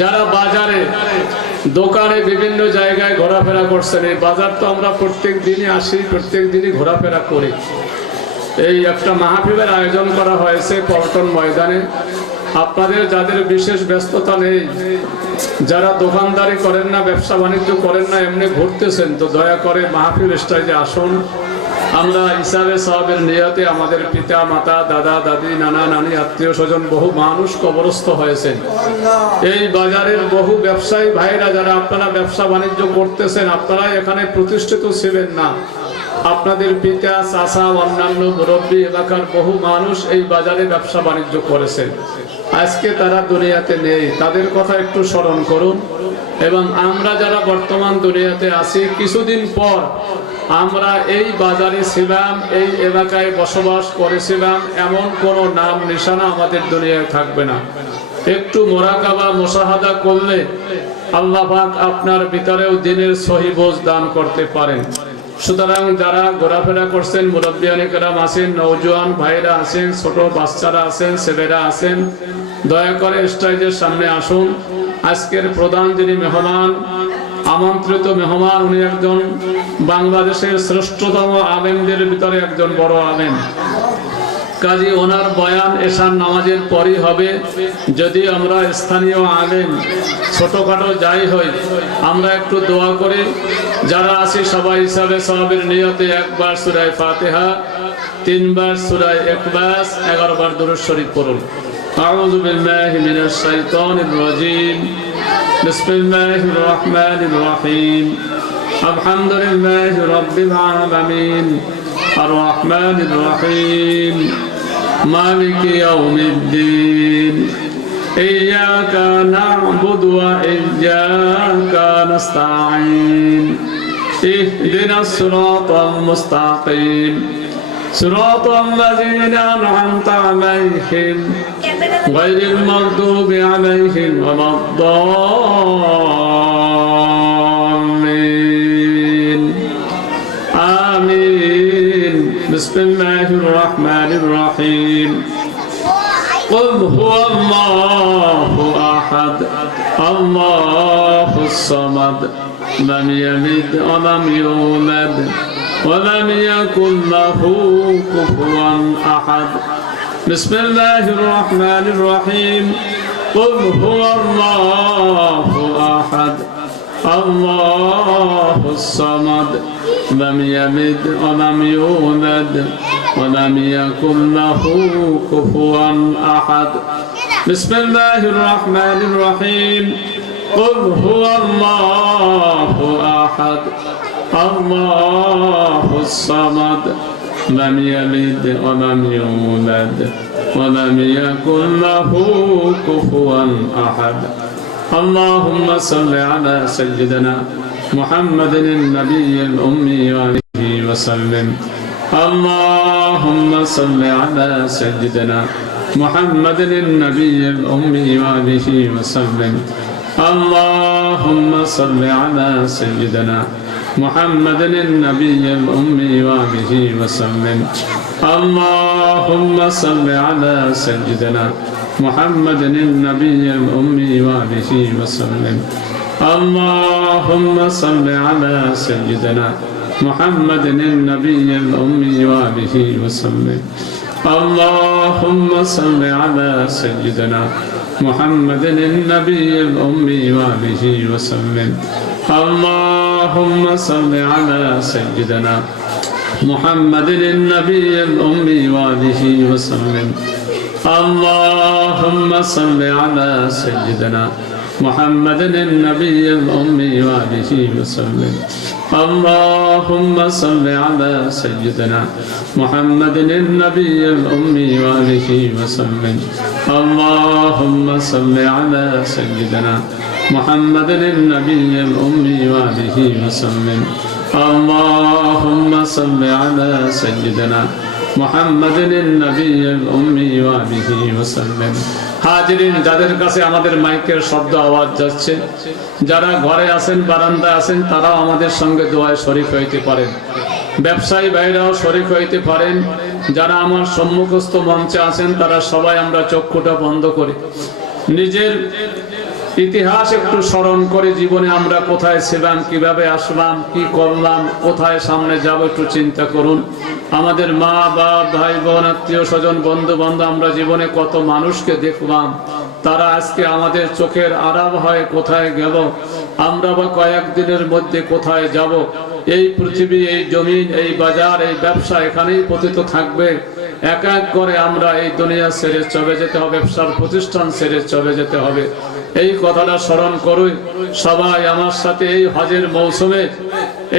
যারা বাজারে দোকানে বিভিন্ন জায়গায় ঘোরাফেরা করছেন, এই বাজার তো আমরা প্রত্যেক দিনই আসি, প্রত্যেক দিনই ঘোরাফেরা করি। এই একটা মাহফিলের আয়োজন করা হয়েছে পল্টন ময়দানে। আপনাদের যাদের বিশেষ ব্যস্ততা নেই, যারা দোকানদারি করেন না, ব্যবসা বাণিজ্য করেন না, এমনি ঘুরতেছেন, তো দয়া করে মাহফিল স্টেজে আসুন। আমরা হিসাবে সাহাবের নিয়তে আমাদের পিতা মাতা, দাদা দাদি, নানা নানি, আত্মীয় স্বজন, বহু মানুষ কবরস্থ হয়েছেন। এই বাজারের বহু ব্যবসায়ী ভাইরা যারা আপনারা ব্যবসা বাণিজ্য করতেছেন, আপনারা এখানে প্রতিষ্ঠিত ছিলেন না। আপনাদের পিতা, চাচা, অন্যান্য মুরব্বী, এলাকার বহু মানুষ এই বাজারে ব্যবসা বাণিজ্য করেছেন। আজকে তারা দুনিয়াতে নেই, তাদের কথা একটু স্মরণ করুন। এবং আমরা যারা বর্তমান দুনিয়াতে আছি, কিছুদিন পর আমরা এই বাজারে ছিলাম, এই এলাকায় বসবাস করেছিলাম, এমন কোনো নাম নিশানা আমাদের দুনিয়ায় থাকবে না। একটু মোরাকাবা মুশাহাদা করলে আল্লাহ পাক আপনার ভিতরেও দিনের সহি বোঝ দান করতে পারেন। সুতরাং যারা ঘোরাফেরা করছেন, মুরব্বিয়ানে কেরাম আছেন, নওজোয়ান ভাইরা আছেন, ছোট বাচ্চারা আছেন, ছেলেরা আছেন, দয়া করে স্টেজের সামনে আসুন। আজকের প্রধান যিনি মেহমান, আমন্ত্রিত মেহমান, উনি একজন বাংলাদেশের শ্রেষ্ঠতম আলেমদের ভিতরে একজন বড় আলেম। কাজী ওনার বয়ান এশার নামাজের পরই হবে। যদি আমরা স্থানীয় আলেম ছোটখাটো যাই হই, আমরা একটু দোয়া করি। যারা আছি সবাই হিসাবে সাহাবের নিয়তে একবার সূরা ফাতিহা, 3 বার সূরা ইখলাস, 11 বার দুরূদ শরীফ পড়ুন। আউযু বিল্লাহি মিনাশ শাইতানির রাজীম। বিসমিল্লাহির রহমানির রহিম। আলহামদুলিল্লাহি রাব্বিল আলামিন। আর রহমানির রহিম। মালিকি ইয়াউমিদ্দিন। ইয়্যাকা না'বুদু ওয়া ইয়্যাকা নাস্তাঈন। ইহদিনাস সিরাতাল মুস্তাকিম। সিরাতাল লাযীনা আন'আমতা আলাইহিম গায়রিল মাগদুবি আলাইহিম ওয়ালাদ-দাল্লিন। আমিন। বিসমিল্লাহির রহমানির রহিম। قل هو الله أحد الله الصمد لم يلد ولم يولد ولم يكن له كفوا أحد. بسم الله الرحمن الرحيم. قل هو الله أحد الله الصمد لم يلد ولم يولد ولم يكن له كفوا أحد. بسم الله الرحمن الرحيم. قل هو الله أحد الله الصمد لم يلد ولم يولد ولم يكن له كفوا أحد. اللهم صل على سيدنا محمد النبي الأمي وآله وسلم. اللهم صل على سيدنا محمد النبي الأمي وآله وسلم. اللهم صل على سيدنا محمد النبي الأمي وآله وسلم. اللهم صل على سيدنا محمد النبي الأمي وآله وسلم. اللهم صل على سيدنا محمد النبي الأمي وآله وسلم. اللهم صل على سيدنا محمد النبي الأمي وآله وسلم. اللهم صل على سيدنا محمد النبي الأمي وآله وسلم. اللهم صل على سيدنا محمد النبي الأمي وآله وسلم. اللهم صل على سيدنا محمد النبي الأمي وآله وسلم. اللهم صل على سيدنا محمد النبي الأمي وآله وسلم. اللهم صل على سيدنا محمد النبي الأمي وآله وسلم. হাজিরিন, যাদের কাছে আমাদের মাইকের শব্দ আওয়াজ যাচ্ছে, যারা ঘরে আছেন, বারান্দায় আছেন, তারাও আমাদের সঙ্গে দোয়ায় শরীক হইতে পারেন। ব্যবসায়ী ভাইরাও শরীক হইতে পারেন। যারা আমার সম্মুখস্থ মঞ্চে আছেন, তারা সবাই আমরা চক্ষুটা বন্ধ করি, নিজের ইতিহাস একটু স্মরণ করে জীবনে আমরা কোথায় ছিলাম, কিভাবে আসলাম, কি করলাম, কোথায় সামনে যাব, একটু চিন্তা করুন। আমাদের মা বাপ, ভাই বোন, আত্মীয় স্বজন, বন্ধু বান্ধব, আমরা জীবনে কত মানুষকে দেখলাম, তারা আজকে আমাদের চোখের আড়াল হয়ে কোথায় গেল, আমরা বা কয়েকদিনের মধ্যে কোথায় যাব। এই পৃথিবী, এই জমিন, এই বাজার, এই ব্যবসা এখানেই পতিত থাকবে। এক এক করে আমরা এই দুনিয়া ছেড়ে চলে যেতে হবে, ব্যবসার প্রতিষ্ঠান ছেড়ে চলে যেতে হবে। এই কথাটা স্মরণ করুন সবাই আমার সাথে এই হজের মৌসুমে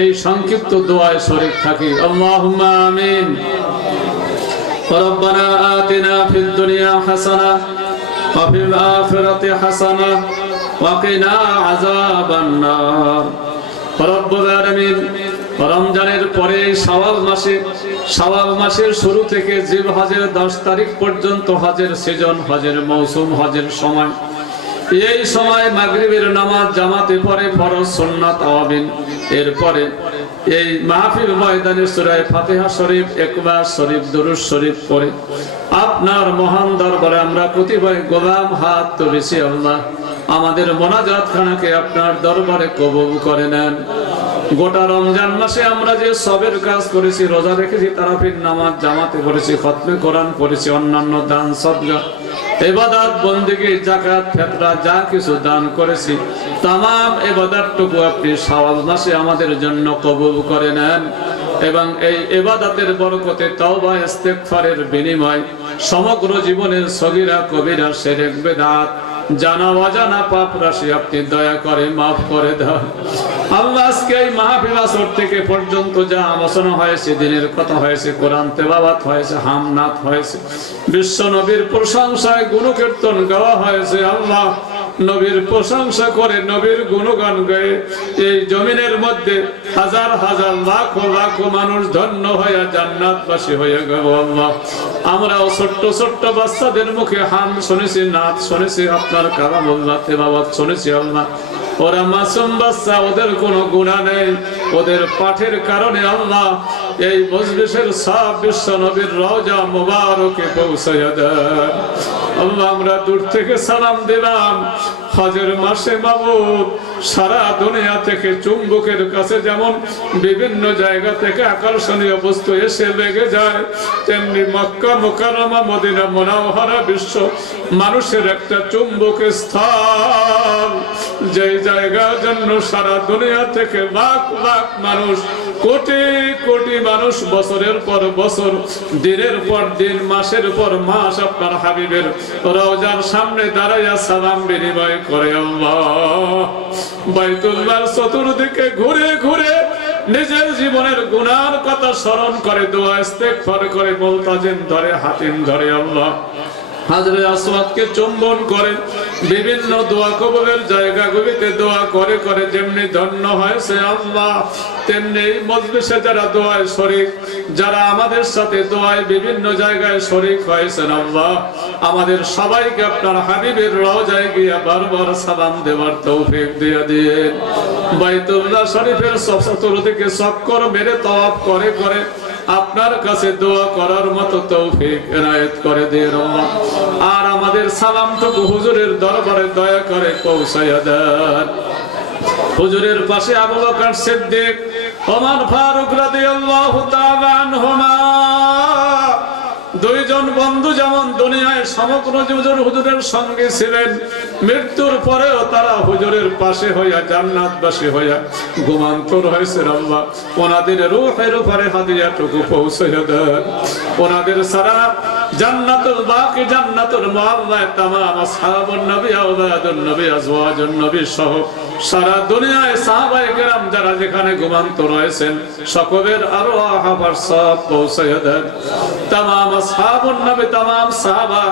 এই সংক্ষিপ্ত দোয়ায় শরীক থাকি। আল্লাহুম্মা আমিন। রব্বানা আতিনা ফিদ দুনিয়া হাসানাহ ওয়া ফিল আখিরাতি হাসানাহ ওয়া কিনা আযাবান নার। রব্বুল আলামিন, রমজানের পরে শাওয়াল মাসের শুরু থেকে জিলহজের 10 তারিখ পর্যন্ত হজের সিজন, হজের মৌসুম, হজের সময়। এই সময় মাগরিবের নামাজ জামাতে পড়ে, ফরজ, সুন্নাত, আওয়াবিন। এরপরে এই মাহফিল ময়দানে সূরা ফাতিহা শরীফ, ইখলাস শরীফ, দুরূদ শরীফ পড়ে আপনার মহান দরবারে আমরা কতিপয় গোলাম হাত তুলেছি। আল্লাহ, আমাদের মোনাজাত খানাকে আপনার দরবারে কবুল করে নেন। গোটা রমজান মাসে আমরা যে সবের কাজ করেছি, রোজা রেখেছি, তারাবির নামাজ জামাতে পড়েছি, খতমে কোরআন পড়েছি, অন্যান্য দান সদকা, ইবাদত, বন্দেগী, যাকাত, ফিতরা যা কিছু দান করেছি, तमाम ইবাদতটুকু আপনি শাওয়াল মাসে আমাদের জন্য কবুল করে নেন এবং এই ইবাদতের বরকতে তওবা ইস্তেগফারের বিনিময় সমগ্র জীবনের সগীরা কবিরা শিরক বিদআত জানা অজানা পাপ রাশি আপনি দয়া করে মাফ করে দাও। আল্লাহ, আজকে এই মাহফিল আসর থেকে পর্যন্ত যা আলোচনা হয়েছে, দিনের কথা হয়েছে, কোরআন তেলাওয়াত হয়েছে, হামনাত হয়েছে, বিশ্ব নবীর প্রশংসায় গুণকীর্তন গাওয়া হয়েছে। আল্লাহ, নবীর প্রশংসা করে, নবীর গুণগান গায়ে এই জমিনের মধ্যে হাজার হাজার লাখো লাখো মানুষ ধন্য হয়ে জান্নাতবাসী হয়ে গেল। আল্লাহ, আমরাও ছোট্ট ছোট্ট বাচ্চাদের মুখে হাম শুনেছি, নাচ শুনেছি, আপনার কালামুল্লাহ তেলাওয়াত শুনেছি। আল্লাহ, ওরা মাসুম বাচ্চা, ওদের কোনো গুনাহ নেই, ওদের পাঠের কারণে আল্লাহ এই মজলিসের সব বিশ্ব নবীর রওজা মুবারকে পৌঁছায়া দেন। আল্লাহ, আমরা দূর থেকে সালাম দিলাম। হজের মাসে মাবুদ, সারা দুনিয়া থেকে চুম্বকের কাছে যেমন বিভিন্ন জায়গা থেকে আকর্ষণীয় বস্তু এসে লেগে যায়, তেমনি মক্কা মুকাররমা, মদিনা মুনাওয়ারা বিশ্ব মানুষের একটা চুম্বকের স্থান, যেই জায়গার জন্য সারা দুনিয়া থেকে লাখ লাখ মানুষ, কোটি কোটি মানুষ বছরের পর বছর, দিনের পর দিন, মাসের পর মাস আপনার হাবিবের রওজার সামনে দাঁড়াইয়া সালাম বিনিময় করে। আল্লাহ, বাইতুল্লাহর চতুর্দিকে ঘুরে ঘুরে নিজের জীবনের গুনার কথা স্মরণ করে, দোয়া ইস্তেগফার করে, মুলতাজিম ধরে, হাতিম ধরে। আল্লাহ, হাজরে আসওয়াদকে চুম্বন করে, বিভিন্ন দোয়া কবুলের জায়গাগুলিতে দোয়া করে করে যেমনি ধন্য হয়েছে আল্লাহ, তেমনি এই মজলিসে যারা দোয়ায় শরীক, যারা আমাদের সাথে দোয়ায় বিভিন্ন জায়গায় শরীক হয়েছেন, আল্লাহ আমাদের সবাইকে আপনার হাবিবের রওজায় গিয়ে বারবার সালাম দেওয়ার তৌফিক দিয়ে দিয়েন। বাইতুল্লাহ শরীফের চতুর্দিকে চক্কর মেরে তওয়াফ করে করে আপনার কাছে দোয়া করার মতো তৌফিক এনায়েত করে দিন আল্লাহ। আর আমাদের সালামটুকু হুজুরের দরবারে দয়া করে পৌঁছায়া দেন। হুজুরের পাশে আবু বকর সিদ্দিক, ওমর ফারুক রাদিয়াল্লাহু তাআলা আনহুমা, দুইজন বন্ধু যেমন দুনিয়ায় সমগ্র হুজুরের সঙ্গে ছিলেন, মৃত্যুর পরেও তারা হুজুরের পাশে হইয়া জান্নাতবাসী হইয়া ঘুমান্তর হয়েছে। আল্লাহ, ওনাদের রূহের উপরে হাদিয়াটুকু পৌঁছাইয়া দেন। ওনাদের সারা জান্নাতুল বাকি, জান্নাতুল মুআল্লায় তামাম আসহাবুন নবী, আওলাদুন নবী, আজওয়াজুন নবী সহ সারা দুনিয়ায় সাহাবায়ে কেরাম যারা যেখানে ঘুমান্তর রয়েছেন, সকলের আরওয়াহ সব পৌঁছাইয়া দেন। তামাম আসহাবুন নবী, তামাম সাহাবা,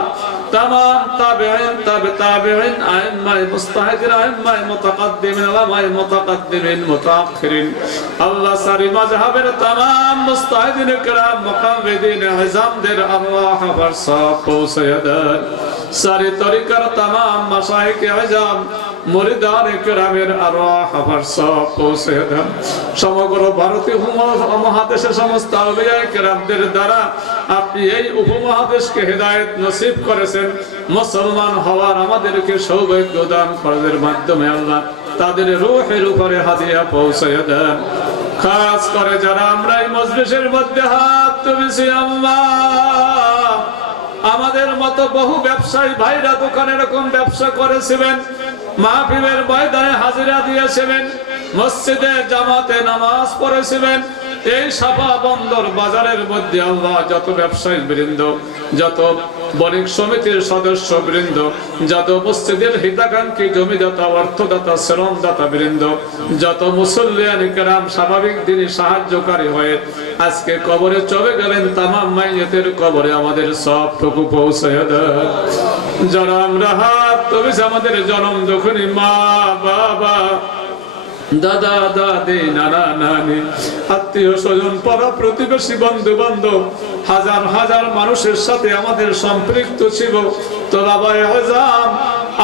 তামাম তাবেঈন, তাবেঈন, আইম্মায়ে মুস্তাহিদিন, আইম্মায়ে মুতাকাদ্দিমিন, উলামায়ে মুতাকাদ্দিমিন, মুতাআখিরিন, আল্লাহ সারি মাযহাবের তামাম মুস্তাহিদিন কেরাম, মুকাল্লিদিন ইজামদের আরওয়াহ সব পৌঁছাইয়া দেন। সারি তরিকার তামাম মাশায়েখ ইজাম, মুরিদান কেরামের আরওয়াহ আমার সব পৌঁছে দেন। সমগ্র ভারতীয় উপমহাদেশের সমস্ত আউলিয়া কেরামদের দ্বারা আপনি এই উপমহাদেশকে হেদায়েত নসিব করেছেন। মুসলমান হওয়ার আমাদেরকে সৌভাগ্য দান করার মাধ্যমে আল্লাহ তাদের রূহের উপরে হাদিয়া পৌঁছে দেন। খাস করে যারা আমরা এই মজলিসের মধ্যে হাত তুলেছি আল্লাহ, আমাদের মতো বহু ব্যবসায়ী ভাইরা দোকানে এরকম ব্যবসা করেছিলেন, মাহফিলের ময়দানে হাজিরা দিয়েছিলেন, মসজিদে জামাতে নামাজ পড়েছিলেন। এই সাফা বন্দর বাজারের মধ্যে আল্লাহ যত ব্যবসায়ী বৃন্দ, যত বণিক সমিতির সদস্য বৃন্দ, যত মসজিদের হিতাকাঙ্ক্ষী জমিদাতা, অর্থদাতা, শ্রমদাতা বৃন্দ, যত মুসল্লিয়ান কেরাম স্বাভাবিক দিনই সাহায্যকারী হয়ে আজকে কবরে চলে গেলেন, তামাম মাইয়াতের কবরে আমাদের সবটুকু পৌঁছে দেন। যারা আমরা হাত তুলেছি আমাদের জনম দুঃখিনী মা বাবা, দাদা দাদি, নানা নানি, আত্মীয় স্বজন, পাড়া প্রতিবেশী, বন্ধু বান্ধব, হাজার হাজার মানুষের সাথে আমাদের সম্পৃক্ত ছিল। তোলাবায়ে আযম,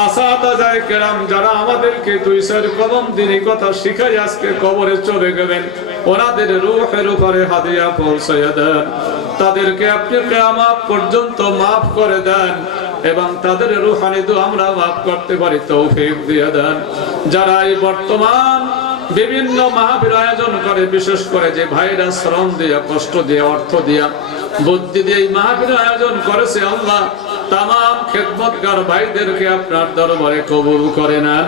আসাতাজায়ে কেরাম যারা আমাদেরকে দুই চার কদম দিনী কথা শিখাই আজকে কবরে চলে গেলেন, ওনাদের রূহের উপরে হাদিয়া পৌঁছে দেন। তাদেরকে আপনি কিয়ামত পর্যন্ত মাফ করে দেন এবং তাদের রূহানি দোয়া আমরা মাফ করতে পারি তৌফিক দিয়ে দেন। যারা এই বর্তমান বিভিন্ন মাহফিল আয়োজন করে, বিশেষ করে যে ভাইরা শ্রম দিয়া, কষ্ট দিয়া, অর্থ দিয়া, বুদ্ধি দিয়ে এই মাহফিল আয়োজন করেছে, আল্লাহ তামাম খেদমতগার ভাইদেরকে আপনার দরবারে কবুল করে নেন।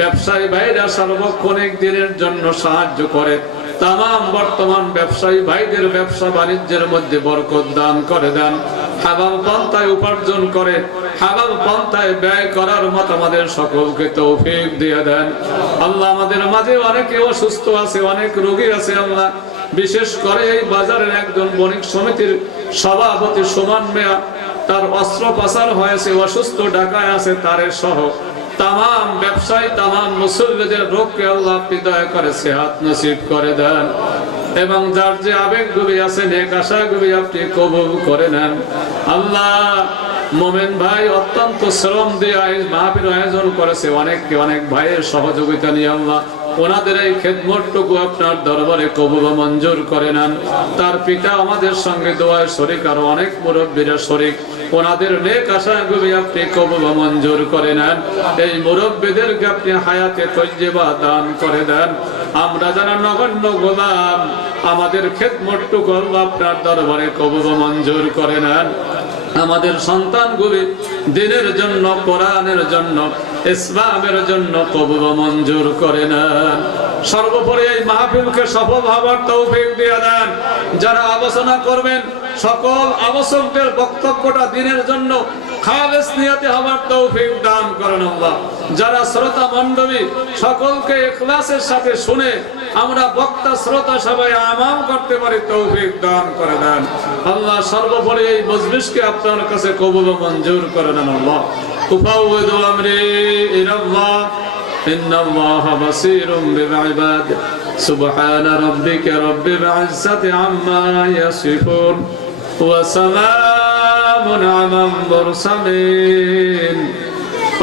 ব্যবসায়ী ভাইরা সার্বক্ষণিক দিনের জন্য সাহায্য করে, তামাম বর্তমান ব্যবসায়ী ভাইদের ব্যবসা বাণিজ্যের মধ্যে বরকত দান করে দেন। হালাল পন্থায় উপার্জন করে হালাল পন্থায় ব্যয় করার মত আমাদের সকলকে তৌফিক দিয়ে দেন। আল্লাহ আমাদের মাঝে অনেকে অসুস্থ আছে, অনেক রোগী আছে আল্লাহ, বিশেষ করে এই বাজারের একজন বণিক সমিতির সভাপতি সুমন মিয়া, তার অস্ত্রোপচার হয়েছে, অসুস্থ ঢাকায় আছে, তার সহ তামাম ব্যবসায়ী, তামাম মুসল্লিদের রোগকে আল্লাহ দয়া করে সেহাত নসিব করে দেন এবং যার যে আবেগগুলি আছে, নেক আশাগুলি আপনি কবুল করে নেন। আল্লাহ মোমেন ভাই অত্যন্ত শ্রম দিয়ে মাহফিল আয়োজন করেছে, অনেক ভাইয়ের সহযোগিতা নিয়ে আল্লাহ ওনাদের এই খেদমতটুকু আপনার দরবারে কবুল ও মঞ্জুর করে নেন। তার পিতা আমাদের সঙ্গে দোয়ায় শরীক, আরো অনেক মুরব্বীরা শরীক, ওনাদের নেক আশাগুলি আপনি কবুল ও মঞ্জুর করে নেন। এই মুরব্বীদেরকে আপনি হায়াতে তৈয়বা দান করে দেন। আমরা যারা নগণ্য গোলাম, আমাদের খেদমতটুকু আল্লাহ আপনার দরবারে কবুল ও মঞ্জুর করে নেন। আমাদের সন্তানগুলি দিনের জন্য, কোরআনের জন্য, ইসলামের জন্য কবুল ও মঞ্জুর করে নেন। সর্বোপরি এই মাহফিলকে সফল হবার তৌফিক দিয়ে দেন। যারা আলোচনা করবেন সকল আলোচকদের বক্তব্যটা দিনের জন্য খালেস নিয়তে হবার তৌফিক দান করেন আল্লাহ। যারা শ্রোতা মণ্ডলী সকলকে ইখলাসের সাথে শুনে আমরা বক্তা শ্রোতা সবাই আমাল করতে পারি তৌফিক দান করে দেন আল্লাহ। সর্বোপরি এই মজলিসকে আপনার কাছে কবুল ও মঞ্জুর করে নেন আল্লাহ। উফাউযু আমরি ইলাল্লাহ ইন্নাল্লাহা বাসীরুম বিল ইবাদ। সুবহানা রাব্বিকা রাব্বিল ইজ্জাতি আম্মা ইয়াসিফুন ওয়া সালামুন আলাল মুরসালিন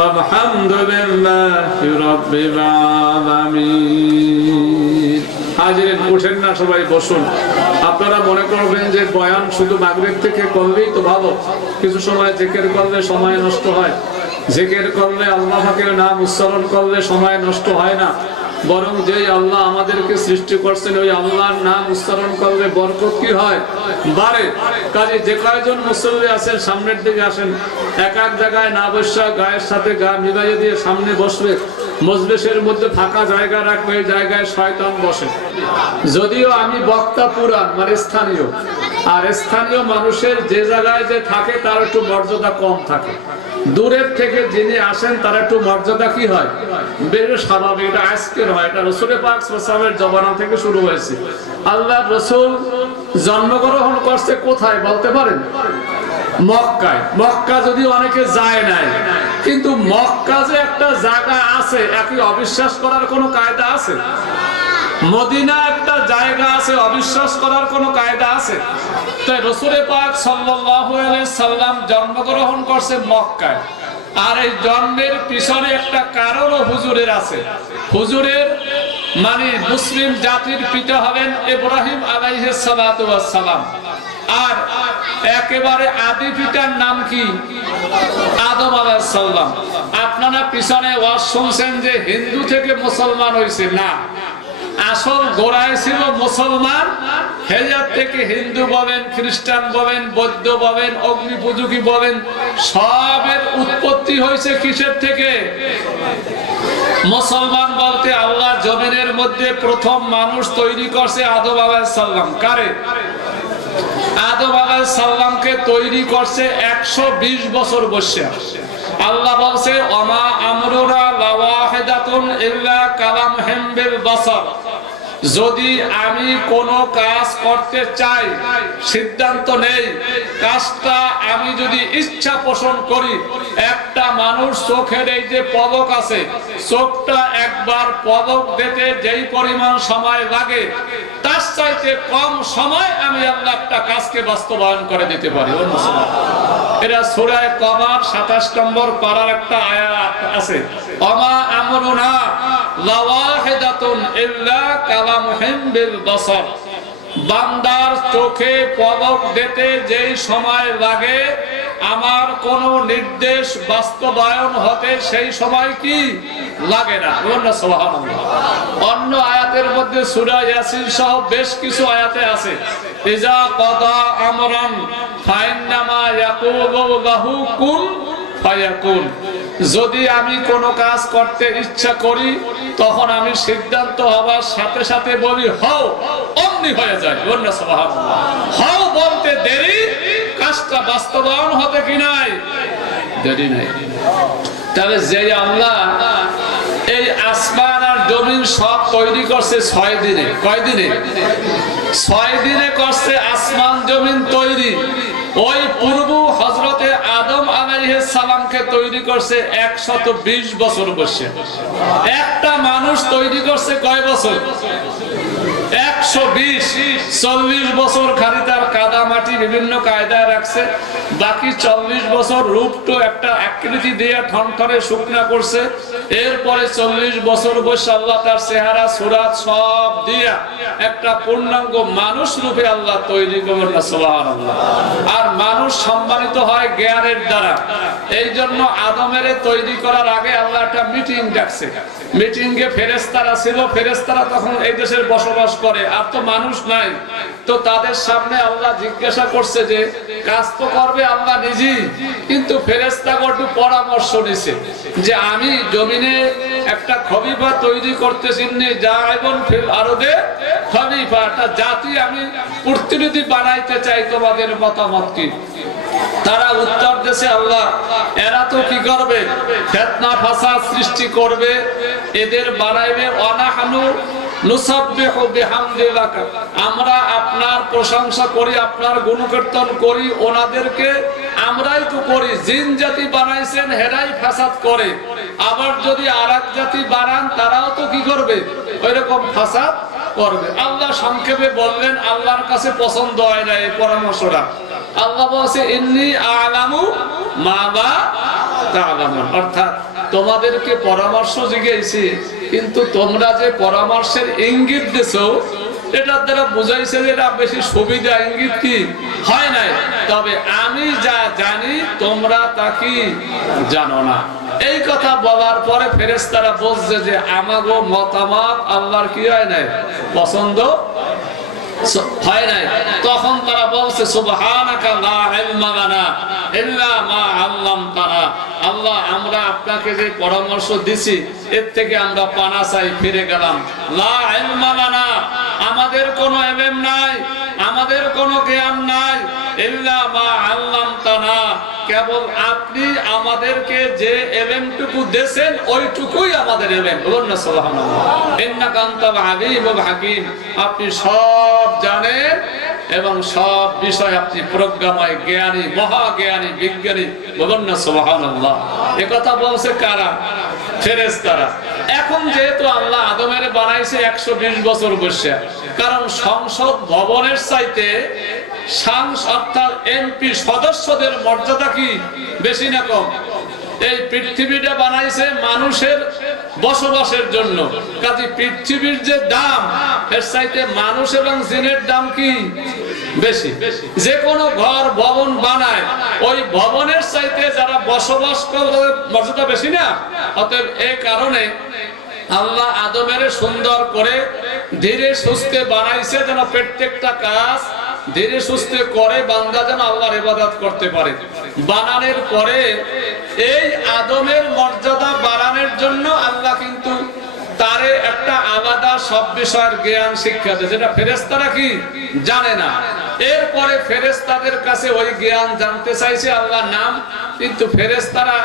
আলহামদুলিল্লাহি রাব্বিল আলামিন। হাজিরিন, উঠেন না, সবাই বসুন। আপনারা মনে করবেন যে বয়ান শুধু মাগরিব থেকে করলেই তো ভালো, কিছু সময় জিকির করলে সময় নষ্ট হয়, জিকির করলে আল্লাহ পাকের নাম উচ্চারণ করলে সময় নষ্ট হয় না, বরং যেই আল্লাহ আমাদেরকে সৃষ্টি করছেন ওই আল্লাহর নাম উচ্চারণ করলে বরকত কি হয়, বাড়ে। কাজে যে কয়জন মুসল্লি আছেন সামনের দিকে আসেন, এক এক জায়গায় না বসে গায়ের সাথে গা মিলাইয়ে দিয়ে সামনে বসবে। মজলিসের মধ্যে ফাঁকা জায়গা রাখবে, এই জায়গায় শয়তান বসে। যদিও আমি বক্তা পুরান মানে স্থানীয়, আর স্থানীয় মানুষের যে জায়গায় যে থাকে তার একটু মর্যাদা কম থাকে, দূরের থেকে যিনি আসেন তার একটু মর্যাদা কি হয়, বেশ স্বাভাবিক। এটা আজকের হয়, এটা রাসূল পাক সাল্লাল্লাহু আলাইহি ওয়াসাল্লামের জমানা থেকে শুরু হয়েছে। আল্লাহর রাসূল জন্মগ্রহণ করছে কোথায় বলতে পারেন? মক্কায়। মক্কা যদি অনেকে যায় নাই, কিন্তু মক্কা যে একটা জায়গা আছে একই অবিশ্বাস করার কোনো কায়দা আছে? মদিনা একটা জায়গা আছে, অবিশ্বাস করার কোনো কায়দা আছে? তাই রাসূল পাক সাল্লাল্লাহু আলাইহি সাল্লাম জন্মগ্রহণ করছে মক্কায়। আর এই জন্মের পিছনে একটা কারণও হুজুরের আছে। হুজুরের মানে মুসলিম জাতির পিতা হবেন ইব্রাহিম আলাইহিস সালাতু ওয়াস সালাম, আর একেবারে আদি পিতার নাম কি? আদম আলাইহিস সালাম। আপনারা পিছনে ওয়াজ শুনছেন যে হিন্দু থেকে মুসলমান হয়েছে, না, আসল গোড়ায় ছিল মুসলমান, হেজার থেকে হিন্দু বলেন, খ্রিস্টান বলেন, বৌদ্ধ বলেন, অগ্নি পূজকি বলেন, সবের উৎপত্তি হয়েছে কিসের থেকে? মুসলমান বলতে আল্লাহ জমিনের মধ্যে প্রথম মানুষ তৈরি করছে আদম আলাইহিস সালাম। কারে? আদম আলাইহিস সালামকে তৈরি করছে 120 বছর বসে। আল্লাহ বলছে ওমা আমরুনা লাওয়াহিদাতুন ইল্লা কালামহিম বিল বাসার, যদি আমি কোনো কাজ করতে চাই, সিদ্ধান্ত নেই, কাজটা আমি যদি ইচ্ছা পোষণ করি, একটা মানুষ চোখের এই যে পলক আছে, চোখটা একবার পলক দিতে যেই পরিমাণ সময় লাগে, তার চাইতে কম সময় আমি আল্লাহ একটা কাজকে বাস্তবায়ন করে দিতে পারি। এটা সূরা কমার 27 নম্বর পারার একটা আয়াত আছে, ওমা আমরুনা লাওয়াহিদাতুন ইল্লা কালামহিম বিল বাসার, বান্দার চোখে পলক দিতে যেই সময় লাগে, আমার কোন নির্দেশ বাস্তবায়ন হতে সেই সময় কি লাগে না। সুবহানাল্লাহ। অন্য আয়াতের মধ্যে সূরা ইয়াসিন সহ বেশ কিছু আয়াতে আছে, ইজা কাদা আমরান ফাইন্নামা ইয়াকুলু লাহু কুন ফায়াকুন, যদি আমি কোনো কাজ করতে ইচ্ছা করি, তখন আমি সিদ্ধান্ত হওয়ার সাথে সাথে বলি হও, অমনি হয়ে যায়। সুবহানাল্লাহ। হও বলতে দেরি, কাজটা বাস্তবায়ন হবে কি নাই? দেরি নাই। তাহলে যে আল্লাহ এই আসমান আর জমিন সব তৈরি করছে 6 দিনে, কয় দিনে? 6 দিনে করছে আসমান জমিন তৈরি। ওই পূর্ব হযরতে আদম আলাইহিস সালামকে তৈরি করছে 120 বছর বসে। একটা মানুষ তৈরি করছে কয় বছর? 120। 40 বছর খালি তার কাদা মাটি বিভিন্ন কায়দায় রাখছে, বাকি 40 বছর রূপটো একটা আকৃতি দিয়ে ঠনঠনে শুকনা করছে। এরপরে 40 বছর বসে আল্লাহ তার চেহারা সুরাত সব দিয়া একটা পূর্ণাঙ্গ মানুষ রূপে আল্লাহ তৈরি করলেন। সুবহানাল্লাহ। আর মানুষ সম্মানিত হয় জ্ঞানের দ্বারা। এই জন্য আদমের তৈরি করার আগে আল্লাহ একটা মিটিং ডাকছে। মিটিংয়ে ফেরেশতারা ছিল, ফেরেশতারা তখন এই দেশের বসবাস করে, আর তো মানুষ নাই। তো তাদের সামনে আল্লাহ জিজ্ঞাসা করছে যে কাজ তো করবে আল্লাহ নিজেই, কিন্তু ফেরেশতাগণ একটু পরামর্শ নিছে যে আমি জমিনে একটা খলিফা তৈরি করতেছি, জাইবুন ফিল আরদে খলিফা, একটা জাতি আমি প্রতিনিধি বানাইতে চাই, তোমাদের মতামত কি? তারা উত্তর দিয়েছে আল্লাহ এরা তো কি করবে? ফিতনা ফাসাদ সৃষ্টি করবে, এদের বানাইবে অনাহানু নুসাব্বিহু বিহামদিল্লাহ, আমরা আপনার প্রশংসা করি, আপনার গুণকীর্তন করি, ওনাদেরকে আমরাই তো করি। জিন জাতি বানাইছেন, হেরাই ফাসাদ করে। আবার যদি আরেক জাতি বানান, তারাও তো কি করবে? ওইরকম ফাসাদ করবে। আল্লাহ সংক্ষেপে বললেন, আল্লাহর কাছে পছন্দ হয় না এই পরামর্শটা। আল্লাহ বলছে ইন্নী আ'লামু মা লা তা'লামুন, অর্থাৎ তোমাদেরকে পরামর্শ জিজ্ঞেসি, কিন্তু তোমরা যে পরামর্শের ইঙ্গিত দিছো, এটার দ্বারা বুঝাইছে যে এটা বেশি সুবিধা ইঙ্গিত কি হয় নাই, তবে আমি যা জানি তোমরা তা কি জানো না। এই কথা বলার পরে ফেরেশতারা বলছে যে আমাগো মতামত আল্লাহর কি হয় নাই? পছন্দ হয় নাই। তখন তারা বলছে সুবহানাকা লা ইলমা লানা ইল্লা মা আল্লামতানা, আল্লাহ আমরা আপনাকে যে পরামর্শ দিছি এর থেকে আমরা পানা চাই, ফিরে গেলাম। লা ইলমা লানা, আমাদের কোনো ইলম নাই, আমাদের কোনো জ্ঞান নাই, ইল্লা মা আল্লামতানা, কেবল আপনি আমাদেরকে যে ইলমটুকু দেন ওইটুকুই আমাদের ইলম। বলুন না সুবহানাল্লাহ। ইন্নাকা আনতাল আলিমুল হাকিম, আপনি সব জানেন এবং সব বিষয় আপনি প্রজ্ঞাময়, জ্ঞানী, মহাজ্ঞানী, বিজ্ঞানী। বলুন না সুবহানাল্লাহ। এই কথা বলছে কারা? ফেরেশতারা। এখন যেহেতু আল্লাহ আদমের বানাইছে 120 বছর বসে, কারণ সংসদ ভবনের চাইতে অর্থাৎ এমপি সদস্যদের মর্যাদা কি বেশি না কম? এই পৃথিবীটা বানাইছে মানুষের বসবাসের জন্য। কাজে পৃথিবীর যে দাম, এর চাইতে মানুষ এবং জিনের দাম কি বেশি। যে কোনো ঘর ভবন বানায়, ওই ভবনের চাইতে যারা বসবাস করে মর্যাদা বেশি না। অতএব এই কারণে আল্লাহ আদমের সুন্দর করে ধীরে সুস্থে বানাইছে, যেন প্রত্যেকটা কাজ ধীরে সুস্থে করে বান্দা যেন আল্লাহর ইবাদত করতে পারে। বানানোর পরে এই আদমের মর্যাদা বাড়ানোর জন্য আল্লাহ কিন্তু তারে একটা আলাদা সব বিষয়ের জ্ঞান শিক্ষা দেয়, যেটা ফেরেশতারা কি জানে না। এরপরে ফেরেশতাদের কাছে ওই জ্ঞান জানতে চাইছে আল্লাহর নাম, কিন্তু ফেরেশতারা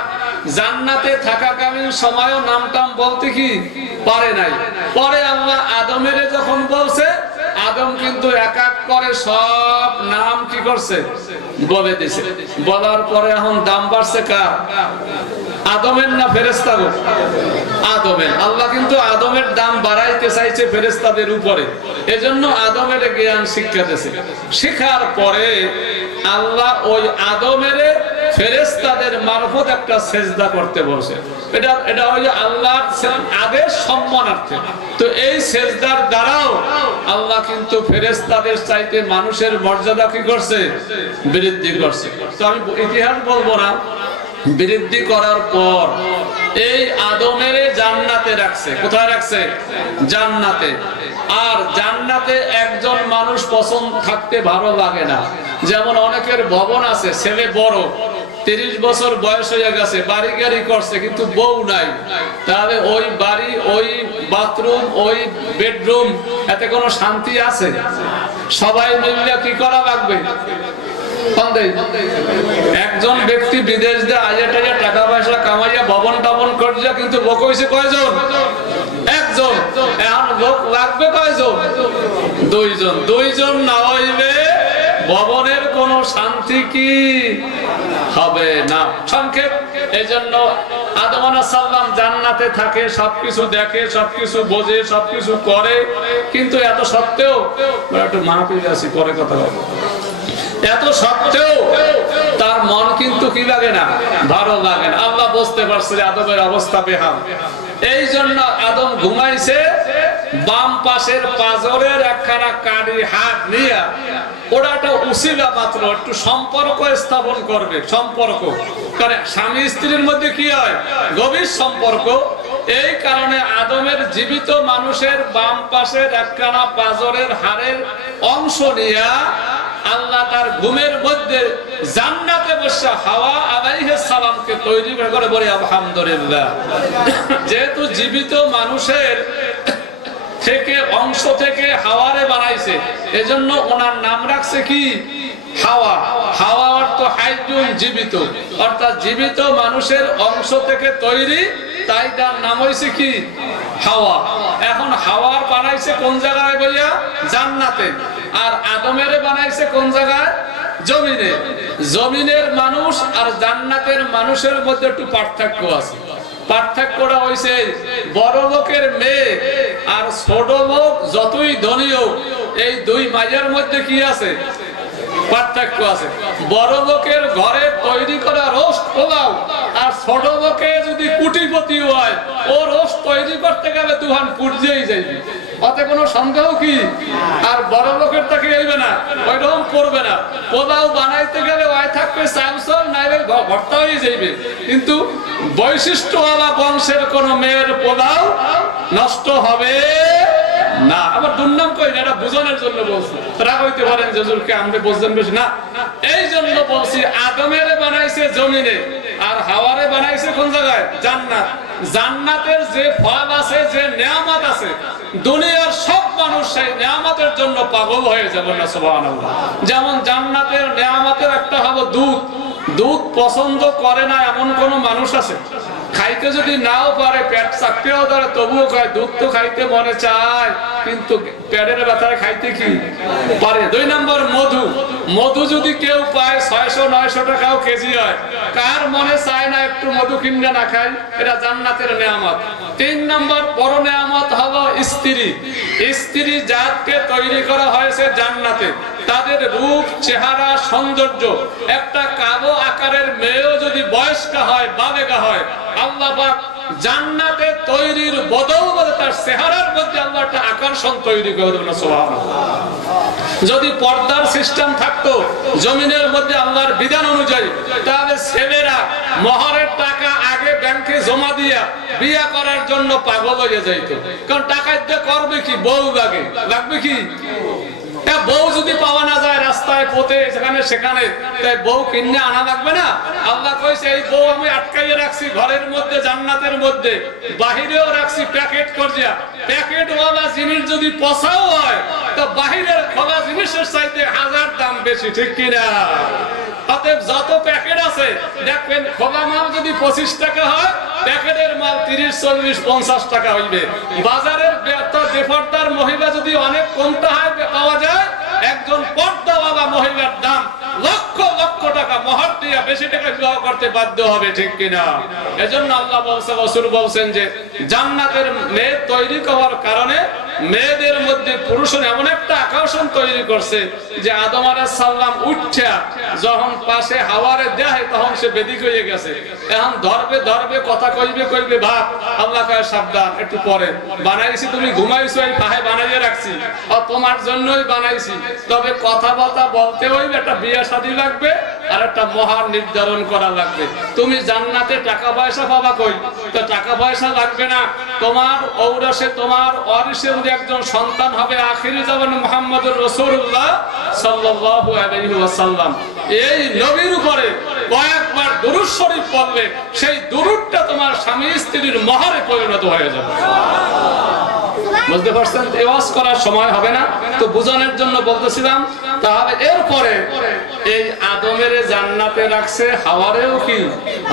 জান্নাতে থাকাকালীন সময়ও নাম টাম বলতে কি পারে নাই। পরে আল্লাহ আদমের যখন বলছে, আদম কিন্তু এক এক করে সব নাম কি করছে বলে দিছে। বলার পরে এখন দাম বাড়ছে কার? আদমের না ফেরেশতাদের? আদমের। আল্লাহ কিন্তু আদমের দাম বাড়াইতে চাইছে ফেরেশতাদের উপরে, এজন্য আদমের জ্ঞান শিক্ষা দিয়েছে। শিখার পরে আল্লাহ ওই আদমের ফেরেশতাদের মারফত একটা সেজদা করতে বলছে। এটা হলো আল্লাহর আদেশ সম্মানার্থে। তো এই সেজদার দ্বারাও আল্লাহ কিন্তু ফেরেশতাদের চাইতে মানুষের মর্যাদা কি করছে? বৃদ্ধি করছে। তো আমি ইতিহাস বলবো না। বৃদ্ধি করার পর এই আদমের জান্নাতে রাখছে। কোথায় রাখছে? জান্নাতে। আর জান্নাতে একজন মানুষ পছন্দ থাকতে ভালো লাগে না। যেমন অনেকের ভবন আছে, ছেলে বড়, 30 বছর বয়স হয়ে গেছে, বাড়ি গাড়ি করছে, কিন্তু বউ নাই। তাহলে ওই বাড়ি, ওই বাথরুম, ওই বেডরুম, এতে কোনো শান্তি আছে? সবাই মিলে কি করা লাগবে? একজন ব্যক্তি বিদেশ দিয়ে আইয়া টাকা পয়সা কামাইয়া ভবন টাবন করছে, কিন্তু লোক হয়েছে কয়জন? একজন। এখন লোক লাগবে কয়জন? দুইজন। দুইজন না হইলে ভবনের কোন শান্তি কি হবে না। সংক্ষেপ, এই জন্য আদম আলাইহিস সালাম জান্নাতে থাকে, সবকিছু দেখে, সবকিছু বোঝে, সবকিছু করে, কিন্তু এত সত্ত্বেও একটু মাহফিল আছি, পরে কথা বলবো। এত সত্ত্বেও তার মন কিন্তু কি লাগে না? ভালো লাগে না। আল্লাহ বুঝতে পারছে আদমের অবস্থা বেহাল। এই জন্য আদম ঘুমাইছে, বাম পাশের পাজরের একখানা কাঠি হাত নিয়ে ওটা একটা উসিলা মাত্র, একটু সম্পর্ক স্থাপন করবে। সম্পর্ক কারণ স্বামী স্ত্রীর মধ্যে কি হয়? গভীর সম্পর্ক। এই কারণে আদমের জীবিত মানুষের বাম পাশের একখানা পাজরের হাড়ের অংশ নিয়ে আল্লাহ তার ঘুমের মধ্যে জান্নাতে বসে হাওয়া আলাইহিস সালামকে তৈরি করে বলে আলহামদুলিল্লাহ। যেহেতু জীবিত মানুষের থেকে অংশ থেকে হাওয়ারে বানাইছে, এজন্য ওনার নাম রাখছে কি? হাওয়া। হাওয়া অর্থ হাইজুন, জীবিত, অর্থাৎ জীবিত মানুষের অংশ থেকে তৈরি, তাই তার নাম হয়েছে কি? হাওয়া। এখন হাওয়ার বানাইছে কোন জায়গায় বইয়া? জান্নাতে। আর আদমের বানাইছে কোন জায়গায়? জমিনে। জমিনের মানুষ আর জান্নাতের মানুষের মধ্যে একটু পার্থক্য আছে। পার্থক্যটা হইছে বড় লোকের মেয়ে আর ছোট লোক যতই ধনী হোক, এই দুই মায়ের মধ্যে কি আছে? পার্থক্য আছে। বড় লোকের ঘরে তৈরি করা রোস্ট পোলাও আর ছোট লোকে যদি কোটিপতি হয়, ও রোস্ট তৈরি করতে গেলে দুহান পুড়িয়েই যাইবে, ওতে কোনো সন্দেহ কি? আর বড় লোকের তাকে হইবে না, ওইরকম করবে না। পোলাও বানাইতে গেলে ওই থাকবে চামচল, নাইলে ভর্তা হয়ে যাইবে। কিন্তু বৈশিষ্ট্যওয়ালা বংশের কোন মেয়ের পোলাও নষ্ট হবে না। আবার দুর্নাম কই না, এটা বোঝানোর জন্য বলছি। তারা কইতে পারেন যে হুজুরকে আমরা বুঝছেন বেশি না, এই জন্য বলছি। আদমের বানাইছে জমিনে আর হাওয়ারে বানাইছে কোন জায়গায়? জান্নাত। জান্নাতের যে ফল আছে, যে নিয়ামত আছে, দুনিয়ার সব মানুষ সেই নিয়ামতের জন্য পাগল হয়ে যাবে না, সুবহানাল্লাহ। যেমন জান্নাতের নিয়ামতের একটা হলো দুধ। দুধ পছন্দ করে না এমন কোন মানুষ আছে? খাইতে যদি নাও পারে, পেট চাকতেও ধরে, তবুও খায়। দুধ তো খাইতে মনে চায়, কিন্তু পেটের ব্যথায় খাইতে কি পারে? 2 নম্বর মধু। মধু যদি কেউ পায় 600-900 টাকাও কেজি হয়, কার মনে চায় না একটু মধু কিনে না খায়? এটা জান্নাতের নিয়ামত। 3 নম্বর বড় নিয়ামত হলো স্ত্রী। স্ত্রী জাতকে তৈরি করা হয়েছে জান্নাতে, তাদের রূপ, চেহারা, সৌন্দর্য, একটা কালো আকারের মেয়েও যদি বয়স্কা হয়, বালেগা হয়, আল্লাহ পাক জান্নাতে তৈরির বদৌলতে তার চেহারার মধ্যে আল্লাহ একটা আকর্ষণ তৈরি করে দেবেন। সুবহানাল্লাহ। যদি পর্দার সিস্টেম থাকতো জমিনের মধ্যে আল্লাহর বিধান অনুযায়ী, তাহলে ছেলেরা মহরের টাকা আগে ব্যাংকে জমা দিয়া বিয়ে করার জন্য পাগল হয়ে যাইত। কারণ টাকা দিয়ে করবে কি, বউ লাগবে কি, বউ যদি পাওয়া না যায় রাস্তায় পথে সেখানে, তাই বউ কিনে আনা লাগবে না? আল্লাহ কইছে এই বউ আমি আটকাইয়ে রাখছি ঘরের মধ্যে, জান্নাতের মধ্যে, বাহিরেও রাখছি প্যাকেট করিয়া। প্যাকেটওয়ালা জিনিস যদি পচাও হয়, তো বাহিরের খোলা জিনিসের চাইতে 1000 দাম বেশি, ঠিক কিনা? অতএব যত প্যাকেট আছে দেখবেন, খোলা মাল যদি 25 টাকা হয়, প্যাকেটের মাল 30, 40, 50 টাকা হইবে। বাজারের বেপরদার মহিলা যদি অনেক কমটা হয় পাওয়া যায়, একজন পর্দাওয়ালা মহিলার দাম লক্ষ লক্ষ টাকা মোহর দিয়ে বেশি টাকা বিবাহ করতে বাধ্য হবে, ঠিক কিনা? এজন্য আল্লাহ বলছে, রাসূল বলছেন যে জান্নাতের মেয়ে তৈরি করার কারণে মেয়েদের মধ্যে পুরুষের এমন একটা আকর্ষণ তৈরি করছে যে আদম আলাইহিস সালাম উঠা যখন পাশে হাওয়ারে দেয় তখন সে বেদিক হয়ে গেছে। এখন ধরবে কথা কইবে ভাব, আল্লাহ কয় সাবধান, একটু পরে বানাইছি, তুমি ঘুমাইছো, এই পাহে বানাইয়ে রাখছি, আর তোমার জন্যই বানাইছি। তবে কথাবার্তা বলতে হইবে, একটা বিয়ে শাদী লাগবে আর একটা মহান নির্ধারণ করা লাগবে। তুমি জান্নাতে টাকা পয়সা পাবা কই? তো টাকা পয়সা লাগবে না, তোমার ঔরসে, তোমার ওয়ারিসে একজন সন্তান হবে, আখিরি জামানে মুহাম্মদুর রাসূলুল্লাহ সাল্লাল্লাহু আলাইহি ওয়াসাল্লাম। এই নবীর উপরে কয়েকবার দুরূদ শরীফ পড়লে সেই দুরূদটা তোমার স্বামী স্ত্রীর মহরে পরিণত হয়ে যাবে। বুঝতে পারছেন? ওয়াজ করার সময় হবে না, তো বোঝানোর জন্য বলতেছিলাম। তাহলে এরপরে এই আদমের জান্নাতে রাখছে, হাওয়ারেও কি